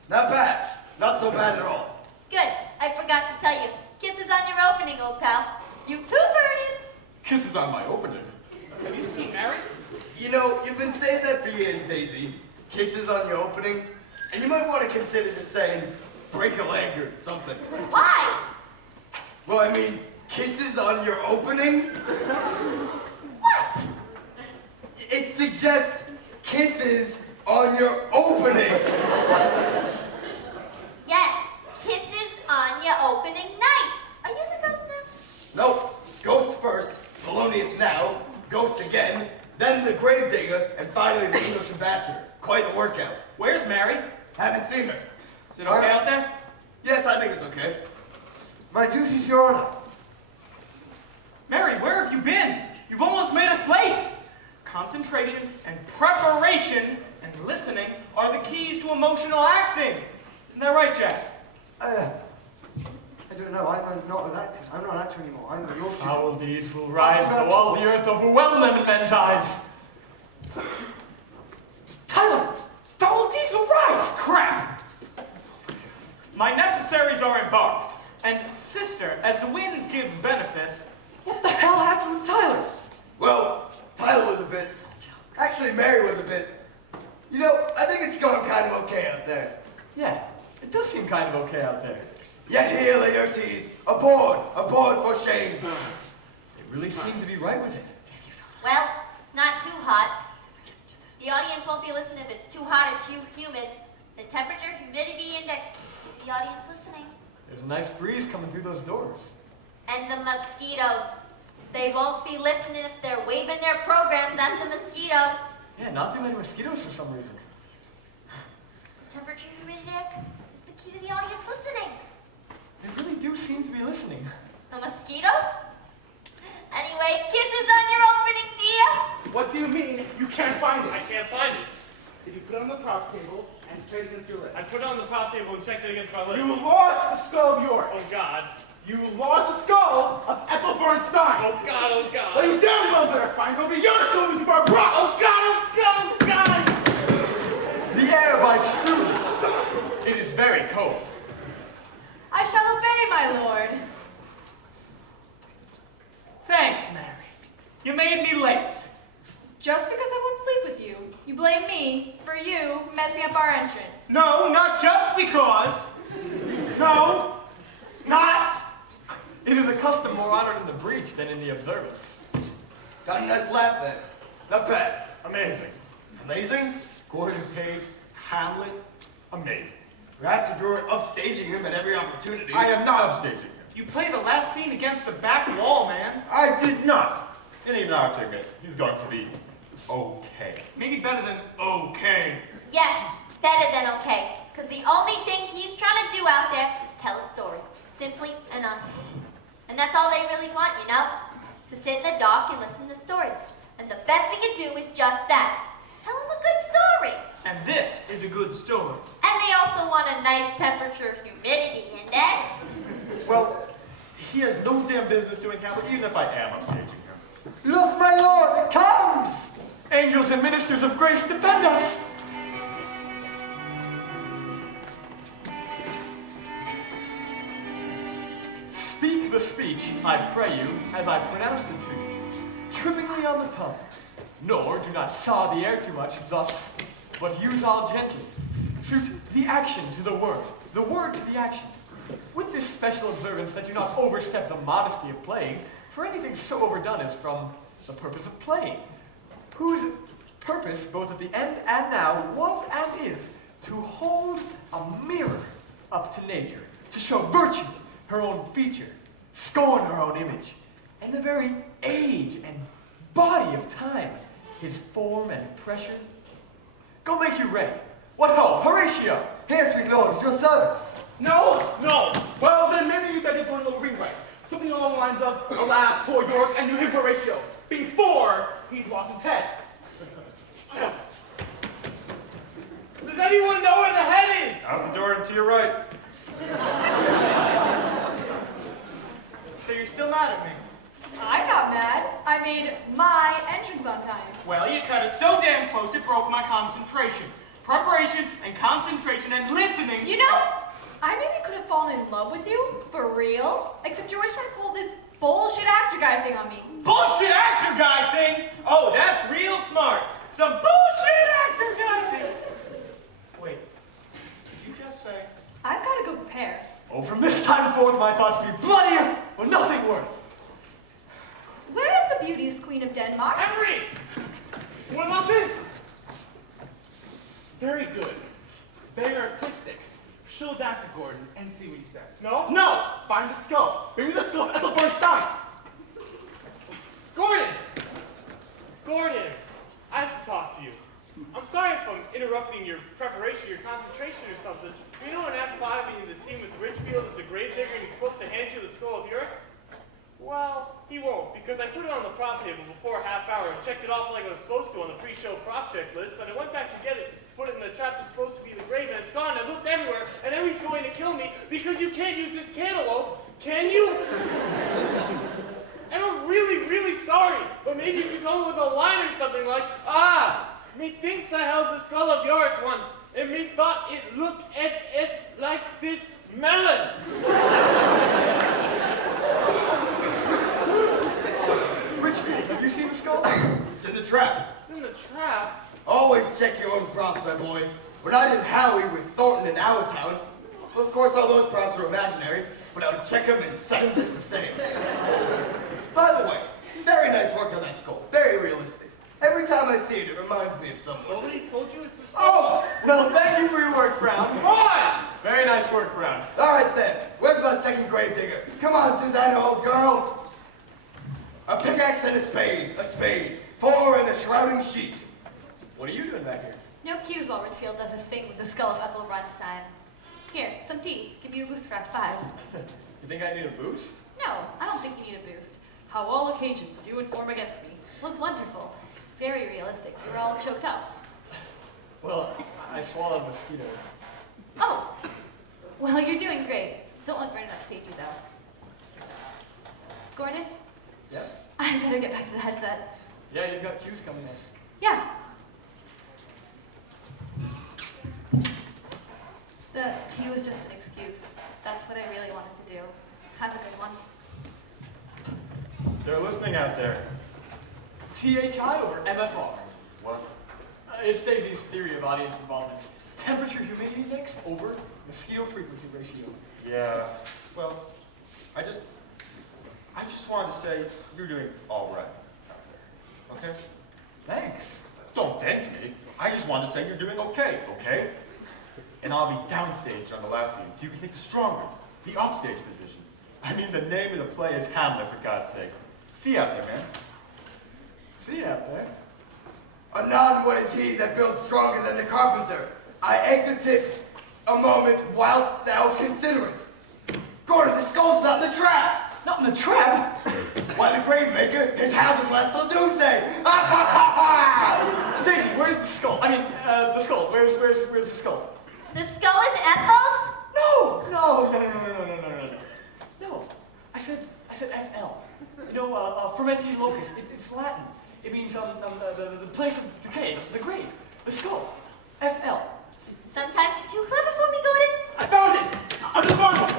Not bad. Not so bad at all. Good. I forgot to tell you. Kisses on your opening, old pal. You too, Vernon. Kisses on my opening. Have you seen Mary? You know, you've been saying that for years, Daisy. Kisses on your opening. And you might want to consider just saying, break a leg or something. Why? Well, I mean, kisses on your opening? What? It suggests kisses on your opening. Yes. Kisses on your opening night. Are you the ghost now? Nope. Ghost first, Polonius now, ghost again, then the gravedigger, and finally the English ambassador. Quite a workout. Where's Mary? Haven't seen her. Is it okay out there? Yes, I think it's okay. My duty's your honor. Mary, where have you been? You've almost made us late. Concentration and preparation and listening are the keys to emotional acting. Isn't that right, Jack? I don't know. I'm not an actor. I'm not an actor anymore. I'm a lordship. How these will rise, though all the earth overwhelm them in men's eyes. Tyler! Foul deeds will rise! Crap! My necessaries are embarked, and sister, as the winds give benefit, What the hell happened with Tyler? Well, Tyler was a bit. Actually, Mary was a bit. You know, I think it's going kind of okay out there. Yeah, it does seem kind of okay out there. Yet here, Laertes, aboard for shame. They really seem to be right with it. Well, it's not too hot. The audience won't be listening if it's too hot or too humid. The temperature, humidity index, keep the audience listening. There's a nice breeze coming through those doors. And the mosquitoes. They won't be listening if they're waving their programs at the mosquitoes. Yeah, not too many mosquitoes for some reason. Temperature, humidity index is the key to the audience listening. They really do seem to be listening. The mosquitoes? Anyway, kisses on your opening, dear. What do you mean you can't find it? I can't find it. Did you put it on the prop table and trade it against your list? I put it on the prop table and checked it against my list. You lost the skull of York. Oh, God. You lost the skull of Ethelbert Stein. Oh, God, oh, God. Well, you damn well better find it. It'll be your skull, Mr. Barbrot. Oh, God, oh, God, oh, God. The air bites truly. It is very cold. I shall obey, my lord. thanks, Mary. You made me late. Just because I won't sleep with you, you blame me for you messing up our entrance. No, not just because. No, not It is a custom more honored in the breach than in the observance. Got a nice laugh then. Not bad. Amazing. Amazing? Gordon Page, Hamlet, amazing. Perhaps if you were upstaging him at every opportunity. I am not upstaging him. You played the last scene against the back wall, man. I did not. And even I have to admit, he's going to be okay. Maybe better than okay. Yes, better than okay. Because the only thing he's trying to do out there is tell a story. Simply and honestly. And that's all they really want, you know? To sit in the dark and listen to stories. And the best we can do is just that. Tell them a good story. And this is a good story. And they also want a nice temperature humidity index. Well, he has no damn business doing Hamlet, even if I am upstaging him. Look, my lord, it comes! Angels and ministers of grace, defend us! Speak the speech, I pray you, as I pronounced it to you, trippingly on the tongue. Nor do not saw the air too much thus, but use all gently. Suit the action to the word to the action. With this special observance that you not overstep the modesty of playing, for anything so overdone is from the purpose of playing, whose purpose, both at the end and now, was and is to hold a mirror up to nature, to show virtue, her own feature, scorn her own image, and the very age and body of time, his form and pressure. Go make you ready. What ho, Horatio! Here, sweet lord, at your service. No, no. Well, then maybe you better go a little rewrite. Something along the lines of, alas, poor York, and knew him Horatio, before he's lost his head. Does anyone know where the head is? Out the door and to your right. So you're still mad at me? I'm not mad. I made my entrance on time. Well, you cut it so damn close it broke my concentration. Preparation and concentration and listening. You know, I maybe could have fallen in love with you, for real. Except you're always trying to pull this bullshit actor guy thing on me. Bullshit actor guy thing? Oh, that's real smart. Some bullshit actor guy thing. Wait, did you just say? I've got to go prepare. Oh, from this time forth my thoughts be bloodier or nothing worth. Where is the beauteous queen of Denmark? Henry! What about this? Very good. Very artistic. Show that to Gordon and see what he says. No? No! Find the skull. Bring me the skull. Ethelbert Stein. Gordon! Gordon, I have to talk to you. I'm sorry if I'm interrupting your preparation, your concentration or something. You know in Act 5 in the scene with Richfield as a gravedigger and he's supposed to hand you the skull of York? Well, he won't, because I put it on the prop table before a half hour and checked it off like I was supposed to on the pre-show prop checklist, and I went back to get it, to put it in the trap that's supposed to be the grave, and it's gone, and I looked everywhere, and now he's going to kill me because you can't use this cantaloupe, can you? And I'm really, really sorry, but maybe you could come up with a line or something like, methinks I held the skull of York once, and methought it looked at it like this melon. Richfield, have you seen the skull? It's in the trap. It's in the trap? Always check your own props, my boy. When I did Howie with Thornton in our town, well, of course all those props were imaginary, but I would check them and set them just the same. By the way, very nice work on that skull. Very realistic. Every time I see it, it reminds me of someone. Nobody told you it's a skull? Oh, well, thank you for your work, Brown. What? Very nice work, Brown. All right then, where's my second gravedigger? Come on, Susanna, old girl. A pickaxe and a spade, 4 and a shrouding sheet. What are you doing back here? No cues while Richfield does his thing with the skull of Ethelbert Stein. Here, some tea. Give you a boost for Act 5. You think I need a boost? No, I don't think you need a boost. How all occasions do inform against me was wonderful. Very realistic. You were all choked up. Well, I swallowed a mosquito. Oh, well, you're doing great. Don't let Vernon upstage you, though. Gordon? Yeah? I better get back to the headset. Yeah, you've got cues coming in. Yeah. The tea was just an excuse. That's what I really wanted to do. Have a good one. They're listening out there. THI over MFR. What? It's Stacey's theory of audience involvement. Temperature humidity index over mosquito frequency ratio. Yeah, well, I just wanted to say you're doing all right out there. Okay? Thanks. Don't thank me. I just wanted to say you're doing okay, okay? And I'll be downstage on the last scene, so you can take the stronger, the upstage position. I mean, the name of the play is Hamlet, for God's sake. See you out there, man. See you out there. Anon, what is he that builds stronger than the carpenter? I exited a moment whilst thou considerest. Gordon, the skull's not in the trap! Not in the trap? Why, the grave maker, his house is less till doomsday! Daisy, where's the skull? I mean, the skull. Where's the skull? The skull is Ethel's? No. No. I said FL. You know, fermented locust. It's Latin. It means the place of decay, the grave, the skull. FL. Sometimes you're too clever for me, Gordon. I found it! Under the barn!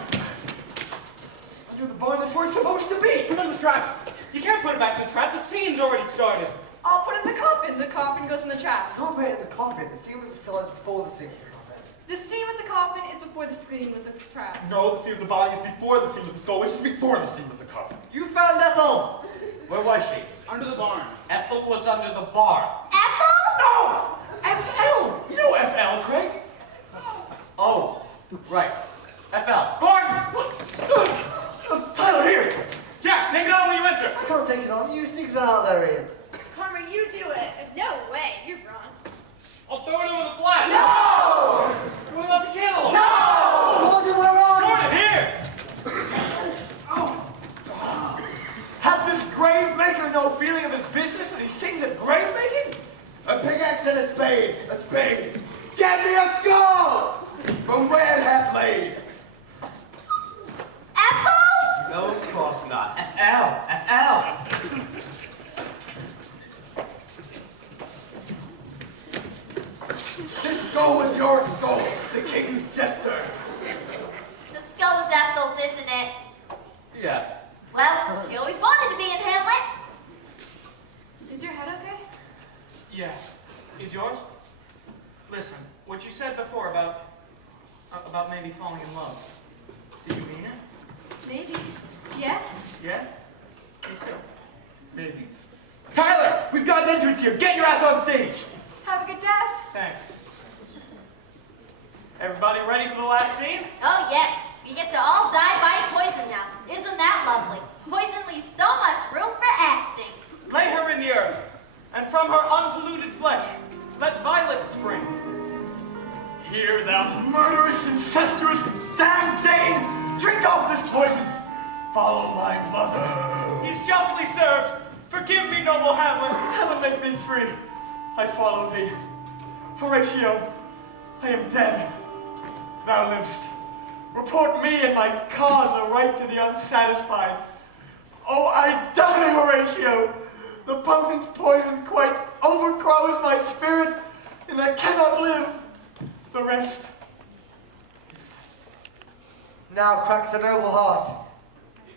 Under the barn, that's where it's supposed to be! Put it in the trap. You can't put it back in the trap. The scene's already started. I'll put it in the coffin. The coffin goes in the trap. Can't put it in the coffin. The scene with the skull is before the scene with the coffin. The scene with the coffin is before the scene with the trap. No, the scene with the body is before the scene with the skull, which is before the scene with the coffin. You found Ethel! Where was she? Under the barn. Ethel was under the barn. Ethel? No! FL! You know FL, Craig? Oh, right. FL. Gordon! Tyler, here! Jack, take it on when you enter. I can't take it on. You sneak that out there, Ian. Karma, you do it. No way, you're wrong. I'll throw it over the flash. No! What about the cantaloupe? No! Gordon, where are you? Gordon, here! Had this grave maker no feeling of his business that he sings at grave making? A pickaxe and a spade, a spade. Get me a skull! From where it hath laid. Ethel? No, of course not. FL. This skull was Yorick's skull, the king's jester. The skull is Ethel's, isn't it? Yes. Well, she always wanted to be in Hamlet. Is your head okay? Yeah. Is yours? Listen, what you said before about maybe falling in love. Did you mean it? Maybe. Yeah? Yeah? Me too. Maybe. Tyler, we've got an entrance here. Get your ass on stage. Have a good death. Thanks. Everybody ready for the last scene? Oh, yes. We get to all die by poison now. Isn't that lovely? Poison leaves so much room for acting. Lay her in the earth, and from her unpolluted flesh, let violets spring. Here, thou murderous, incestuous, damned Dane, drink off this poison. Follow my mother. He's justly served. Forgive me, noble Hamlet. Heaven make thee free. I follow thee. Horatio, I am dead. Thou livest. Report me and my cause a right to the unsatisfied. Oh, I die, Horatio. The potent poison quite overcrows my spirit, and I cannot live. The rest is... Now cracks a noble heart.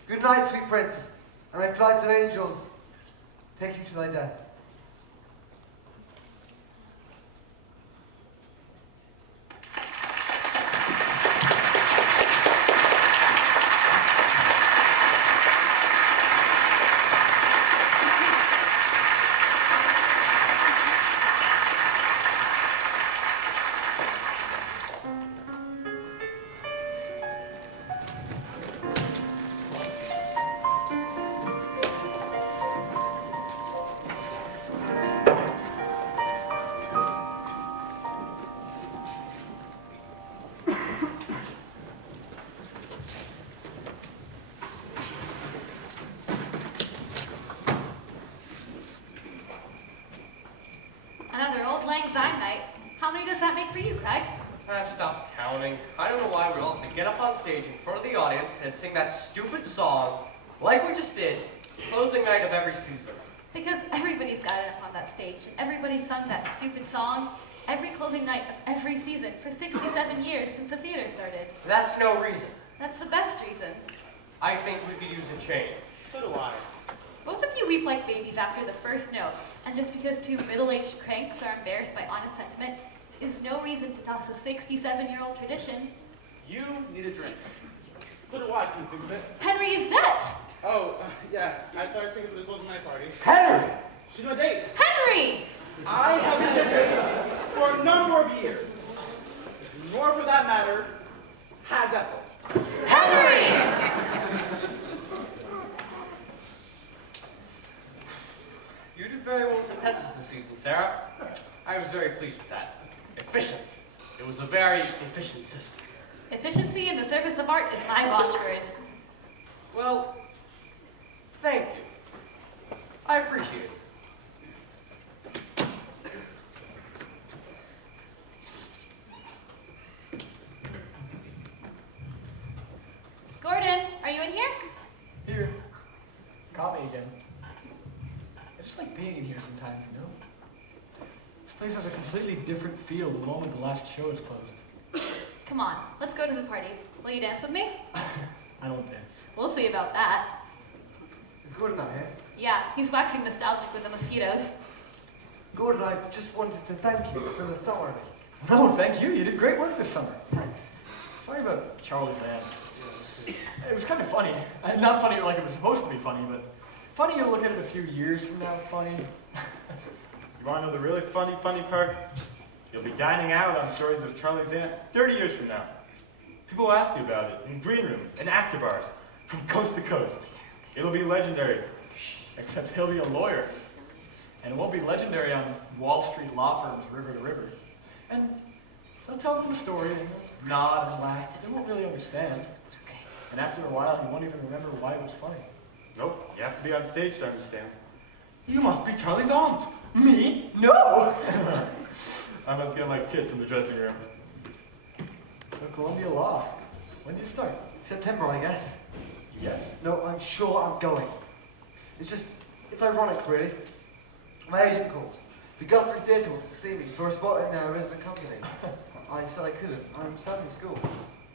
Good night, sweet prince, and my flights of angels take you to thy death. Another old lang syne night. How many does that make for you, Craig? I've stopped counting. I don't know why we all have to get up on stage in front of the audience and sing that stupid song, like we just did, closing night of every season. Because everybody's got it up on that stage. Everybody's sung that stupid song every closing night of every season for 67 years since the theater started. That's no reason. That's the best reason. I think we could use a change. So do I. Both of you weep like babies after the first note, and just because two middle-aged cranks are embarrassed by honest sentiment is no reason to toss a 67-year-old tradition. You need a drink. So do I, can you think of it? Henry, is that? Oh, yeah. I thought I'd take it to the closing night party. Henry! She's my date. Henry! I have been dating for a number of years. Nor, for that matter, has Ethel. Henry! You did very well with the pencils this season, Sarah. I was very pleased with that. Efficient. It was a very efficient system. Efficiency in the service of art is my watchword. Well, thank you. I appreciate it. Gordon, are you in here? Here. Caught me again. I just like being in here sometimes, you know? This place has a completely different feel the moment the last show is closed. Come on, let's go to the party. Will you dance with me? I don't dance. We'll see about that. Is Gordon out here? Yeah, he's waxing nostalgic with the mosquitoes. Gordon, I just wanted to thank you for the summer. No, thank you. You did great work this summer. Thanks. Sorry about Charlie's aunt. It was kind of funny. Not funny like it was supposed to be funny, but funny you'll look at it a few years from now funny. You want to know the really funny part? You'll be dining out on stories of Charlie's aunt 30 years from now. People will ask you about it in green rooms and actor bars from coast to coast. It'll be legendary. Except he'll be a lawyer. And it won't be legendary on Wall Street law firms river to river. And they'll tell them the story and they'll nod and laugh, but they won't really understand. And after a while, he won't even remember why it was funny. Nope, you have to be on stage to understand. You must be Charlie's aunt. Me? No! I must get my kid from the dressing room. So Columbia Law. When do you start? September, I guess. Yes. No, I'm sure I'm going. It's ironic, really. My agent called. The Guthrie Theatre wanted to see me for a spot in their resident company. I said I couldn't. I'm starting school.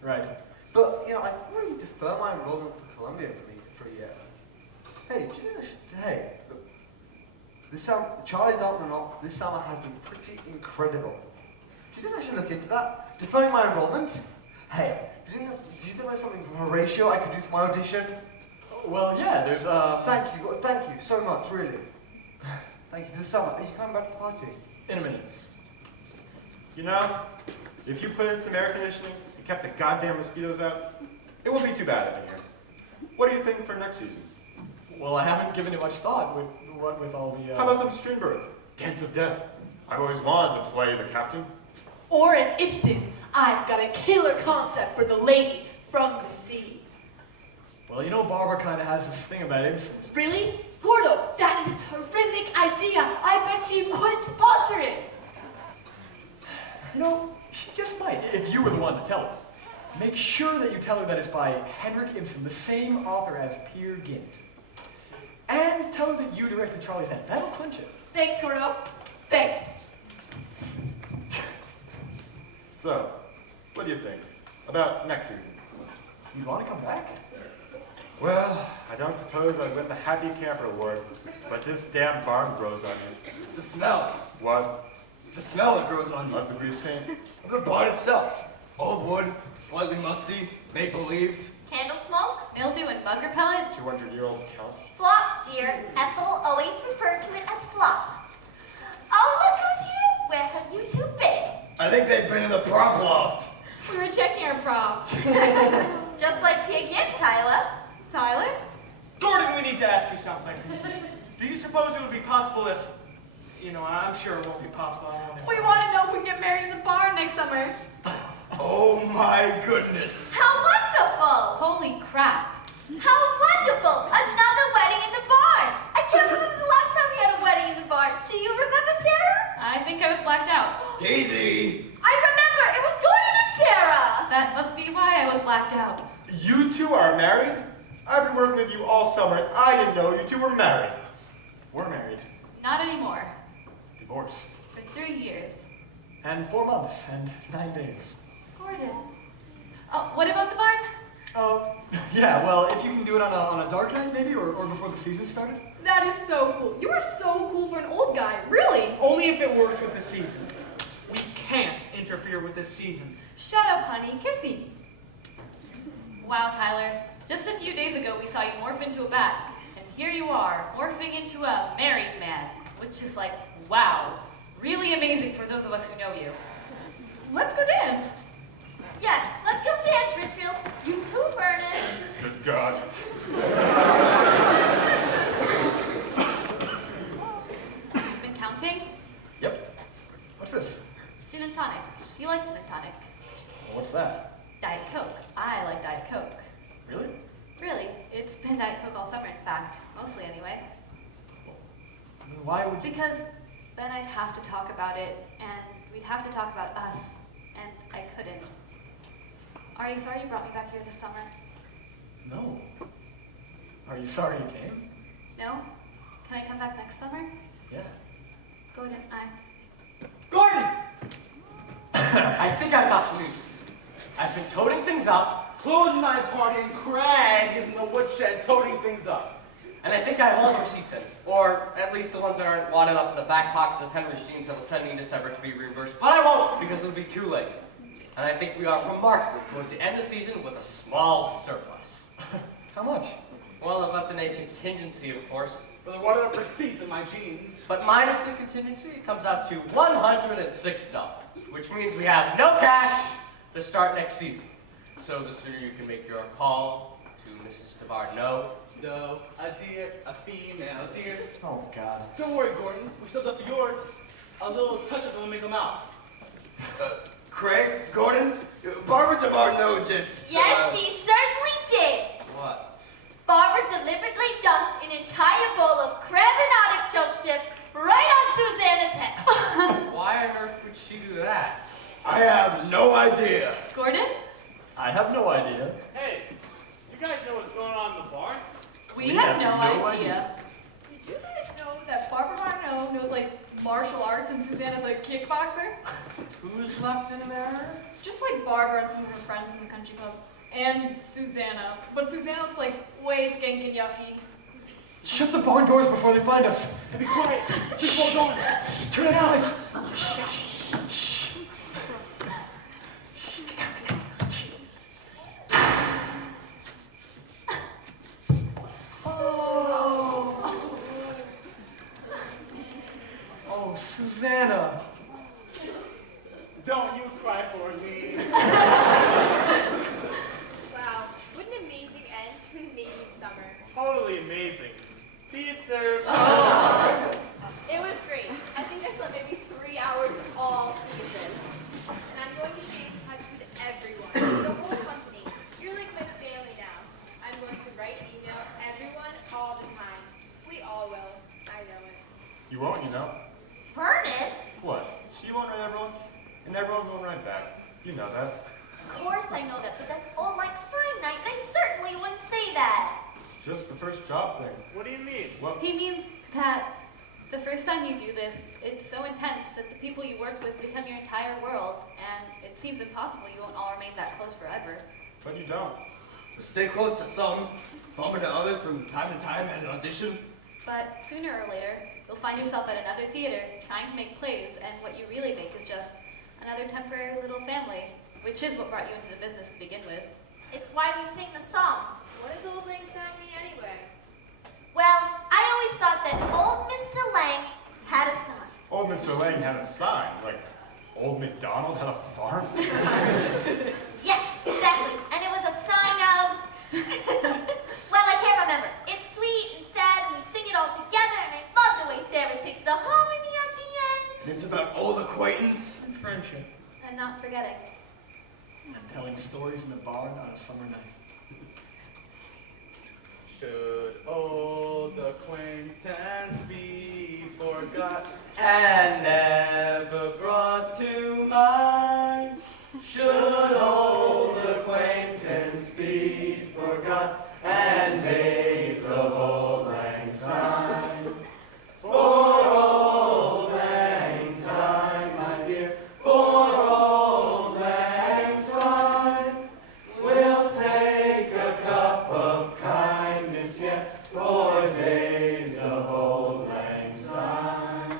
Right. But, you know, I already defer my enrollment for Columbia for a year. Hey, do you know, look, this summer, Charlie's Art and Not, this summer has been pretty incredible. Do you think I should look into that? Deferring my enrollment? Hey, do you think there's something from Horatio I could do for my audition? Well, yeah, there's Thank you so much, really. Thank you. This summer, are you coming back to the party? In a minute. You know, if you put in some air conditioning and kept the goddamn mosquitoes out, it won't be too bad up in here. What do you think for next season? Well, I haven't given it much thought with all the, How about some Strindberg? Dance of Death. I've always wanted to play the captain. Or an Ibsen. I've got a killer concept for the lady from the sea. Well, you know, Barbara kind of has this thing about Ibsen's. Really? Gordo, that is a terrific idea. I bet she would sponsor it. You know, she just might, if you were the one to tell her. Make sure that you tell her that it's by Henrik Ibsen, the same author as Peer Gynt. And tell her that you directed Charlie's Aunt. That'll clinch it. Thanks, Gordo. Thanks. So, what do you think about next season? You want to come back? Well, I don't suppose I'd win the Happy Camper Award, but this damn barn grows on you. It's the smell. What? It's the smell that grows on you. Of the grease paint? Of the barn itself. Old wood, slightly musty, maple leaves. Candle smoke? Mildew and bug repellent? 200-year-old couch? Flop, dear. Ethel always referred to it as flop. Oh, look who's here. Where have you two been? I think they've been in the prop loft. We were checking our props. Just like Pig Yin, Tyler. Tyler? Gordon, we need to ask you something. Do you suppose it would be possible if, I'm sure it won't be possible. We want to know if we can get married in the barn next summer. Oh my goodness. How wonderful! Holy crap. How wonderful! Another wedding in the barn! I can't remember the last time we had a wedding in the barn. Do you remember, Sarah? I think I was blacked out. Daisy! I remember! It was Gordon and Sarah! That must be why I was blacked out. You two are married? I've been working with you all summer, and I didn't know you two were married. We're married. Not anymore. Divorced. For 3 years. And 4 months and 9 days. Gordon. Oh, what about the barn? Oh, yeah, well, if you can do it on a dark night, maybe, or before the season started. That is so cool. You are so cool for an old guy. Really? Only if it works with the season. We can't interfere with this season. Shut up, honey. Kiss me. Wow, Tyler. Just a few days ago, we saw you morph into a bat, and here you are, morphing into a married man, which is like, wow, really amazing for those of us who know you. Let's go dance. Yes, let's go dance, Richfield. You too, Vernon. Good God. You've been counting? Yep. What's this? Gin and tonic. You like gin and tonic. Well, what's that? Diet Coke. I like Diet Coke. Really? Really, it's been Diet Coke all summer, in fact. Mostly, anyway. Why would you? Because then I'd have to talk about it, and we'd have to talk about us, and I couldn't. Are you sorry you brought me back here this summer? No. Are you sorry you came? No? Can I come back next summer? Yeah. Gordon, Gordon! I think I've got some news. I've been toting things up, Closing night party and Craig is in the woodshed toting things up. and I think I have all the receipts in. Or at least the ones that aren't wadded up in the back pockets of Henry's jeans that'll send me in December to be reimbursed. But I won't, because it'll be too late. And I think we are remarkably going to end the season with a small surplus. How much? Well, I've left in a contingency, of course. For the wadded up receipts in my jeans. But minus the contingency, it comes out to $106, which means we have no cash to start next season. So the sooner you can make your call to Mrs. Tabarno. Doe, a deer, a female deer. Oh, God. Don't worry, Gordon. We still got yours. A little touch of Flamingo Mouse. Craig, Gordon, Barbara DeMartino just. Yes, she certainly did. What? Barbara deliberately dumped an entire bowl of carbonic junk dip right on Susanna's head. Why on earth would she do that? I have no idea. Gordon? I have no idea. Hey, you guys know what's going on in the bar? We have no idea. Did you guys know that Barbara Martineau knows like martial arts and Susanna's a kickboxer? Who's left in there? Just like Barbara and some of her friends in the country club. And Susanna. But Susanna looks like way skank and yucky. Shut the barn doors before they find us. And be quiet. Just hold on. Turn the lights. Oh, Susanna. Don't you cry for me. Wow, what an amazing end to an amazing summer. Totally amazing. Tea is served. It was great. I think I slept maybe 3 hours all season. And I'm going to stay in touch with everyone, the whole company. You're like my family now. I'm going to write and email everyone all the time. We all will. I know it. You won't, you know. Vernon? What? She won't write everyone, and everyone won't write back. You know that. Of course I know that, but that's old like sign night, and I certainly wouldn't say that. It's just the first job thing. What do you mean? What? He means that the first time you do this, it's so intense that the people you work with become your entire world, and it seems impossible you won't all remain that close forever. But you don't. Stay close to some, bump into others from time to time at an audition. But sooner or later, you'll find yourself at another theater trying to make plays, and what you really make is just another temporary little family, which is what brought you into the business to begin with. It's why we sing the song. What does Old Lang Syne mean anyway? Well, I always thought that old Mr. Lang had a son. Old Mr. Lang had a sign, like Old MacDonald had a farm. Yes, exactly. And it was a sign of... well, I can't remember. It's sweet and sad, and we sing it all together, and I love the way Sarah takes the harmony at the end. It's about old acquaintance. And friendship. And not forgetting. And telling stories in the barn on a summer night. Should old acquaintance be forgot And never brought to mind. Should old acquaintance be forgot, and days of old lang syne. For old lang syne, my dear, for old lang syne, we'll take a cup of kindness yet for days of old lang syne.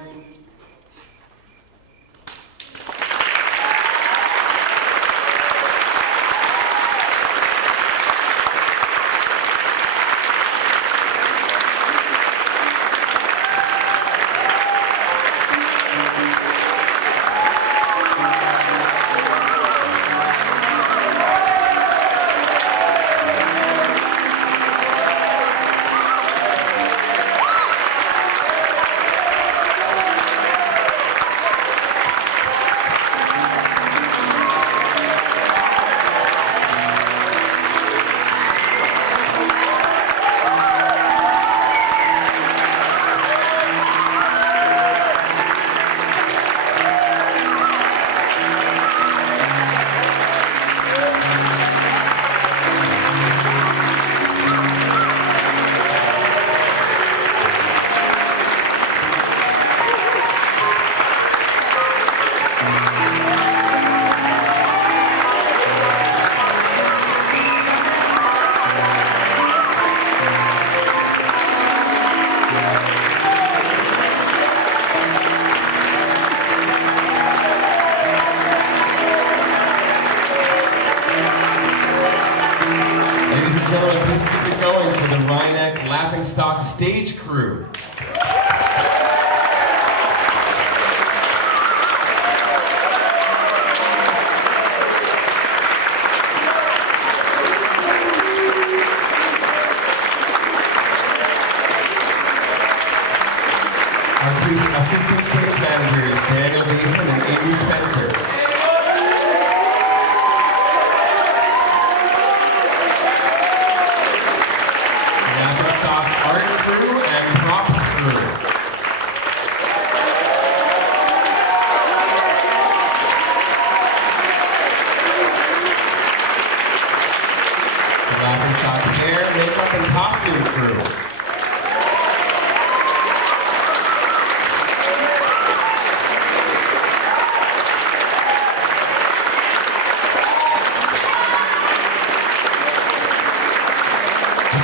it going for the Rhinebeck Laughingstock stage crew. Our two assistant stage managers, Daniel Jason and Amy Spencer. Laughingstock art crew and props crew. The Laughingstock hair, makeup, and costume crew.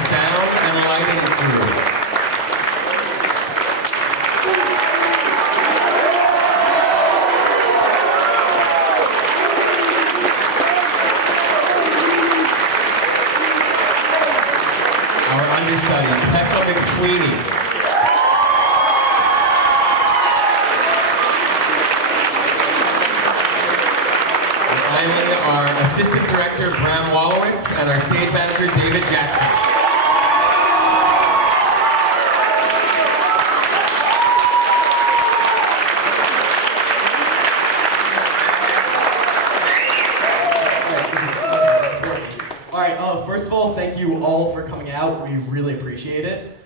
Sound and lighting crew. Our understudy, Tessa McSweeney. And finally, our assistant director, Bram Wallowitz, and our stage manager, David Jackson. First of all, thank you all for coming out. We really appreciate it.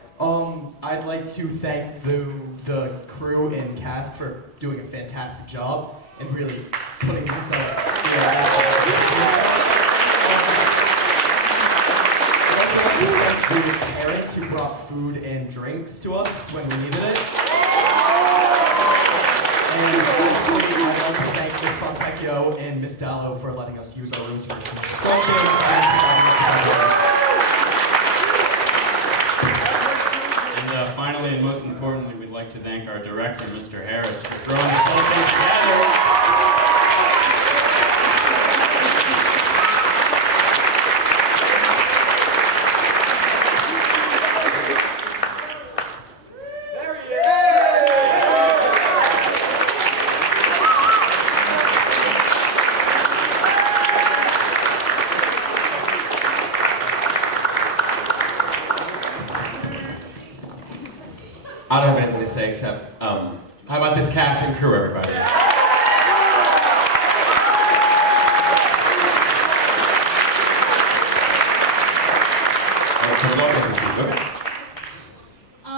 I'd like to thank the crew and cast for doing a fantastic job and really putting themselves I'd also like to thank the parents who brought food and drinks to us when we needed it. And lastly, I'd like to thank Ms. Fontecchio and Ms. Dallo for letting us use our rooms for instructions and providing us And finally, and most importantly, we'd like to thank our director, Mr. Harris, for throwing this whole thing together. I don't have anything to say except, how about this cast and crew, everybody?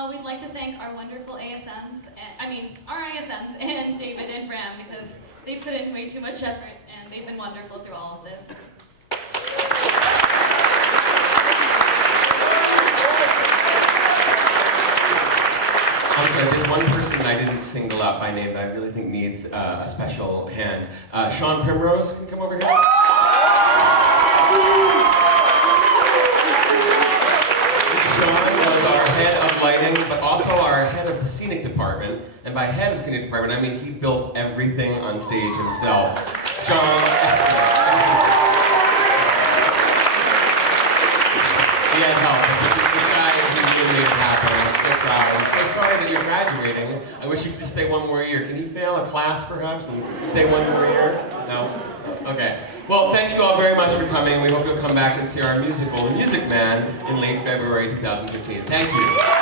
We'd like to thank our wonderful ASMs, our ASMs and David and Bram, because they put in way too much effort and they've been wonderful through all of this. I'm sorry, there's one person that I didn't single out by name that I really think needs a special hand. Sean Primrose, can you come over here? Sean was our head of lighting, but also our head of the scenic department. And by head of scenic department, I mean he built everything on stage himself. Sean, excellent. He had help. This guy, he really made it happen. I'm so proud. I'm so sorry that you're graduating. I wish you could just stay one more year. Can you fail a class, perhaps, and stay one more year? No? Okay. Well, thank you all very much for coming. We hope you'll come back and see our musical, The Music Man, in late February 2015. Thank you.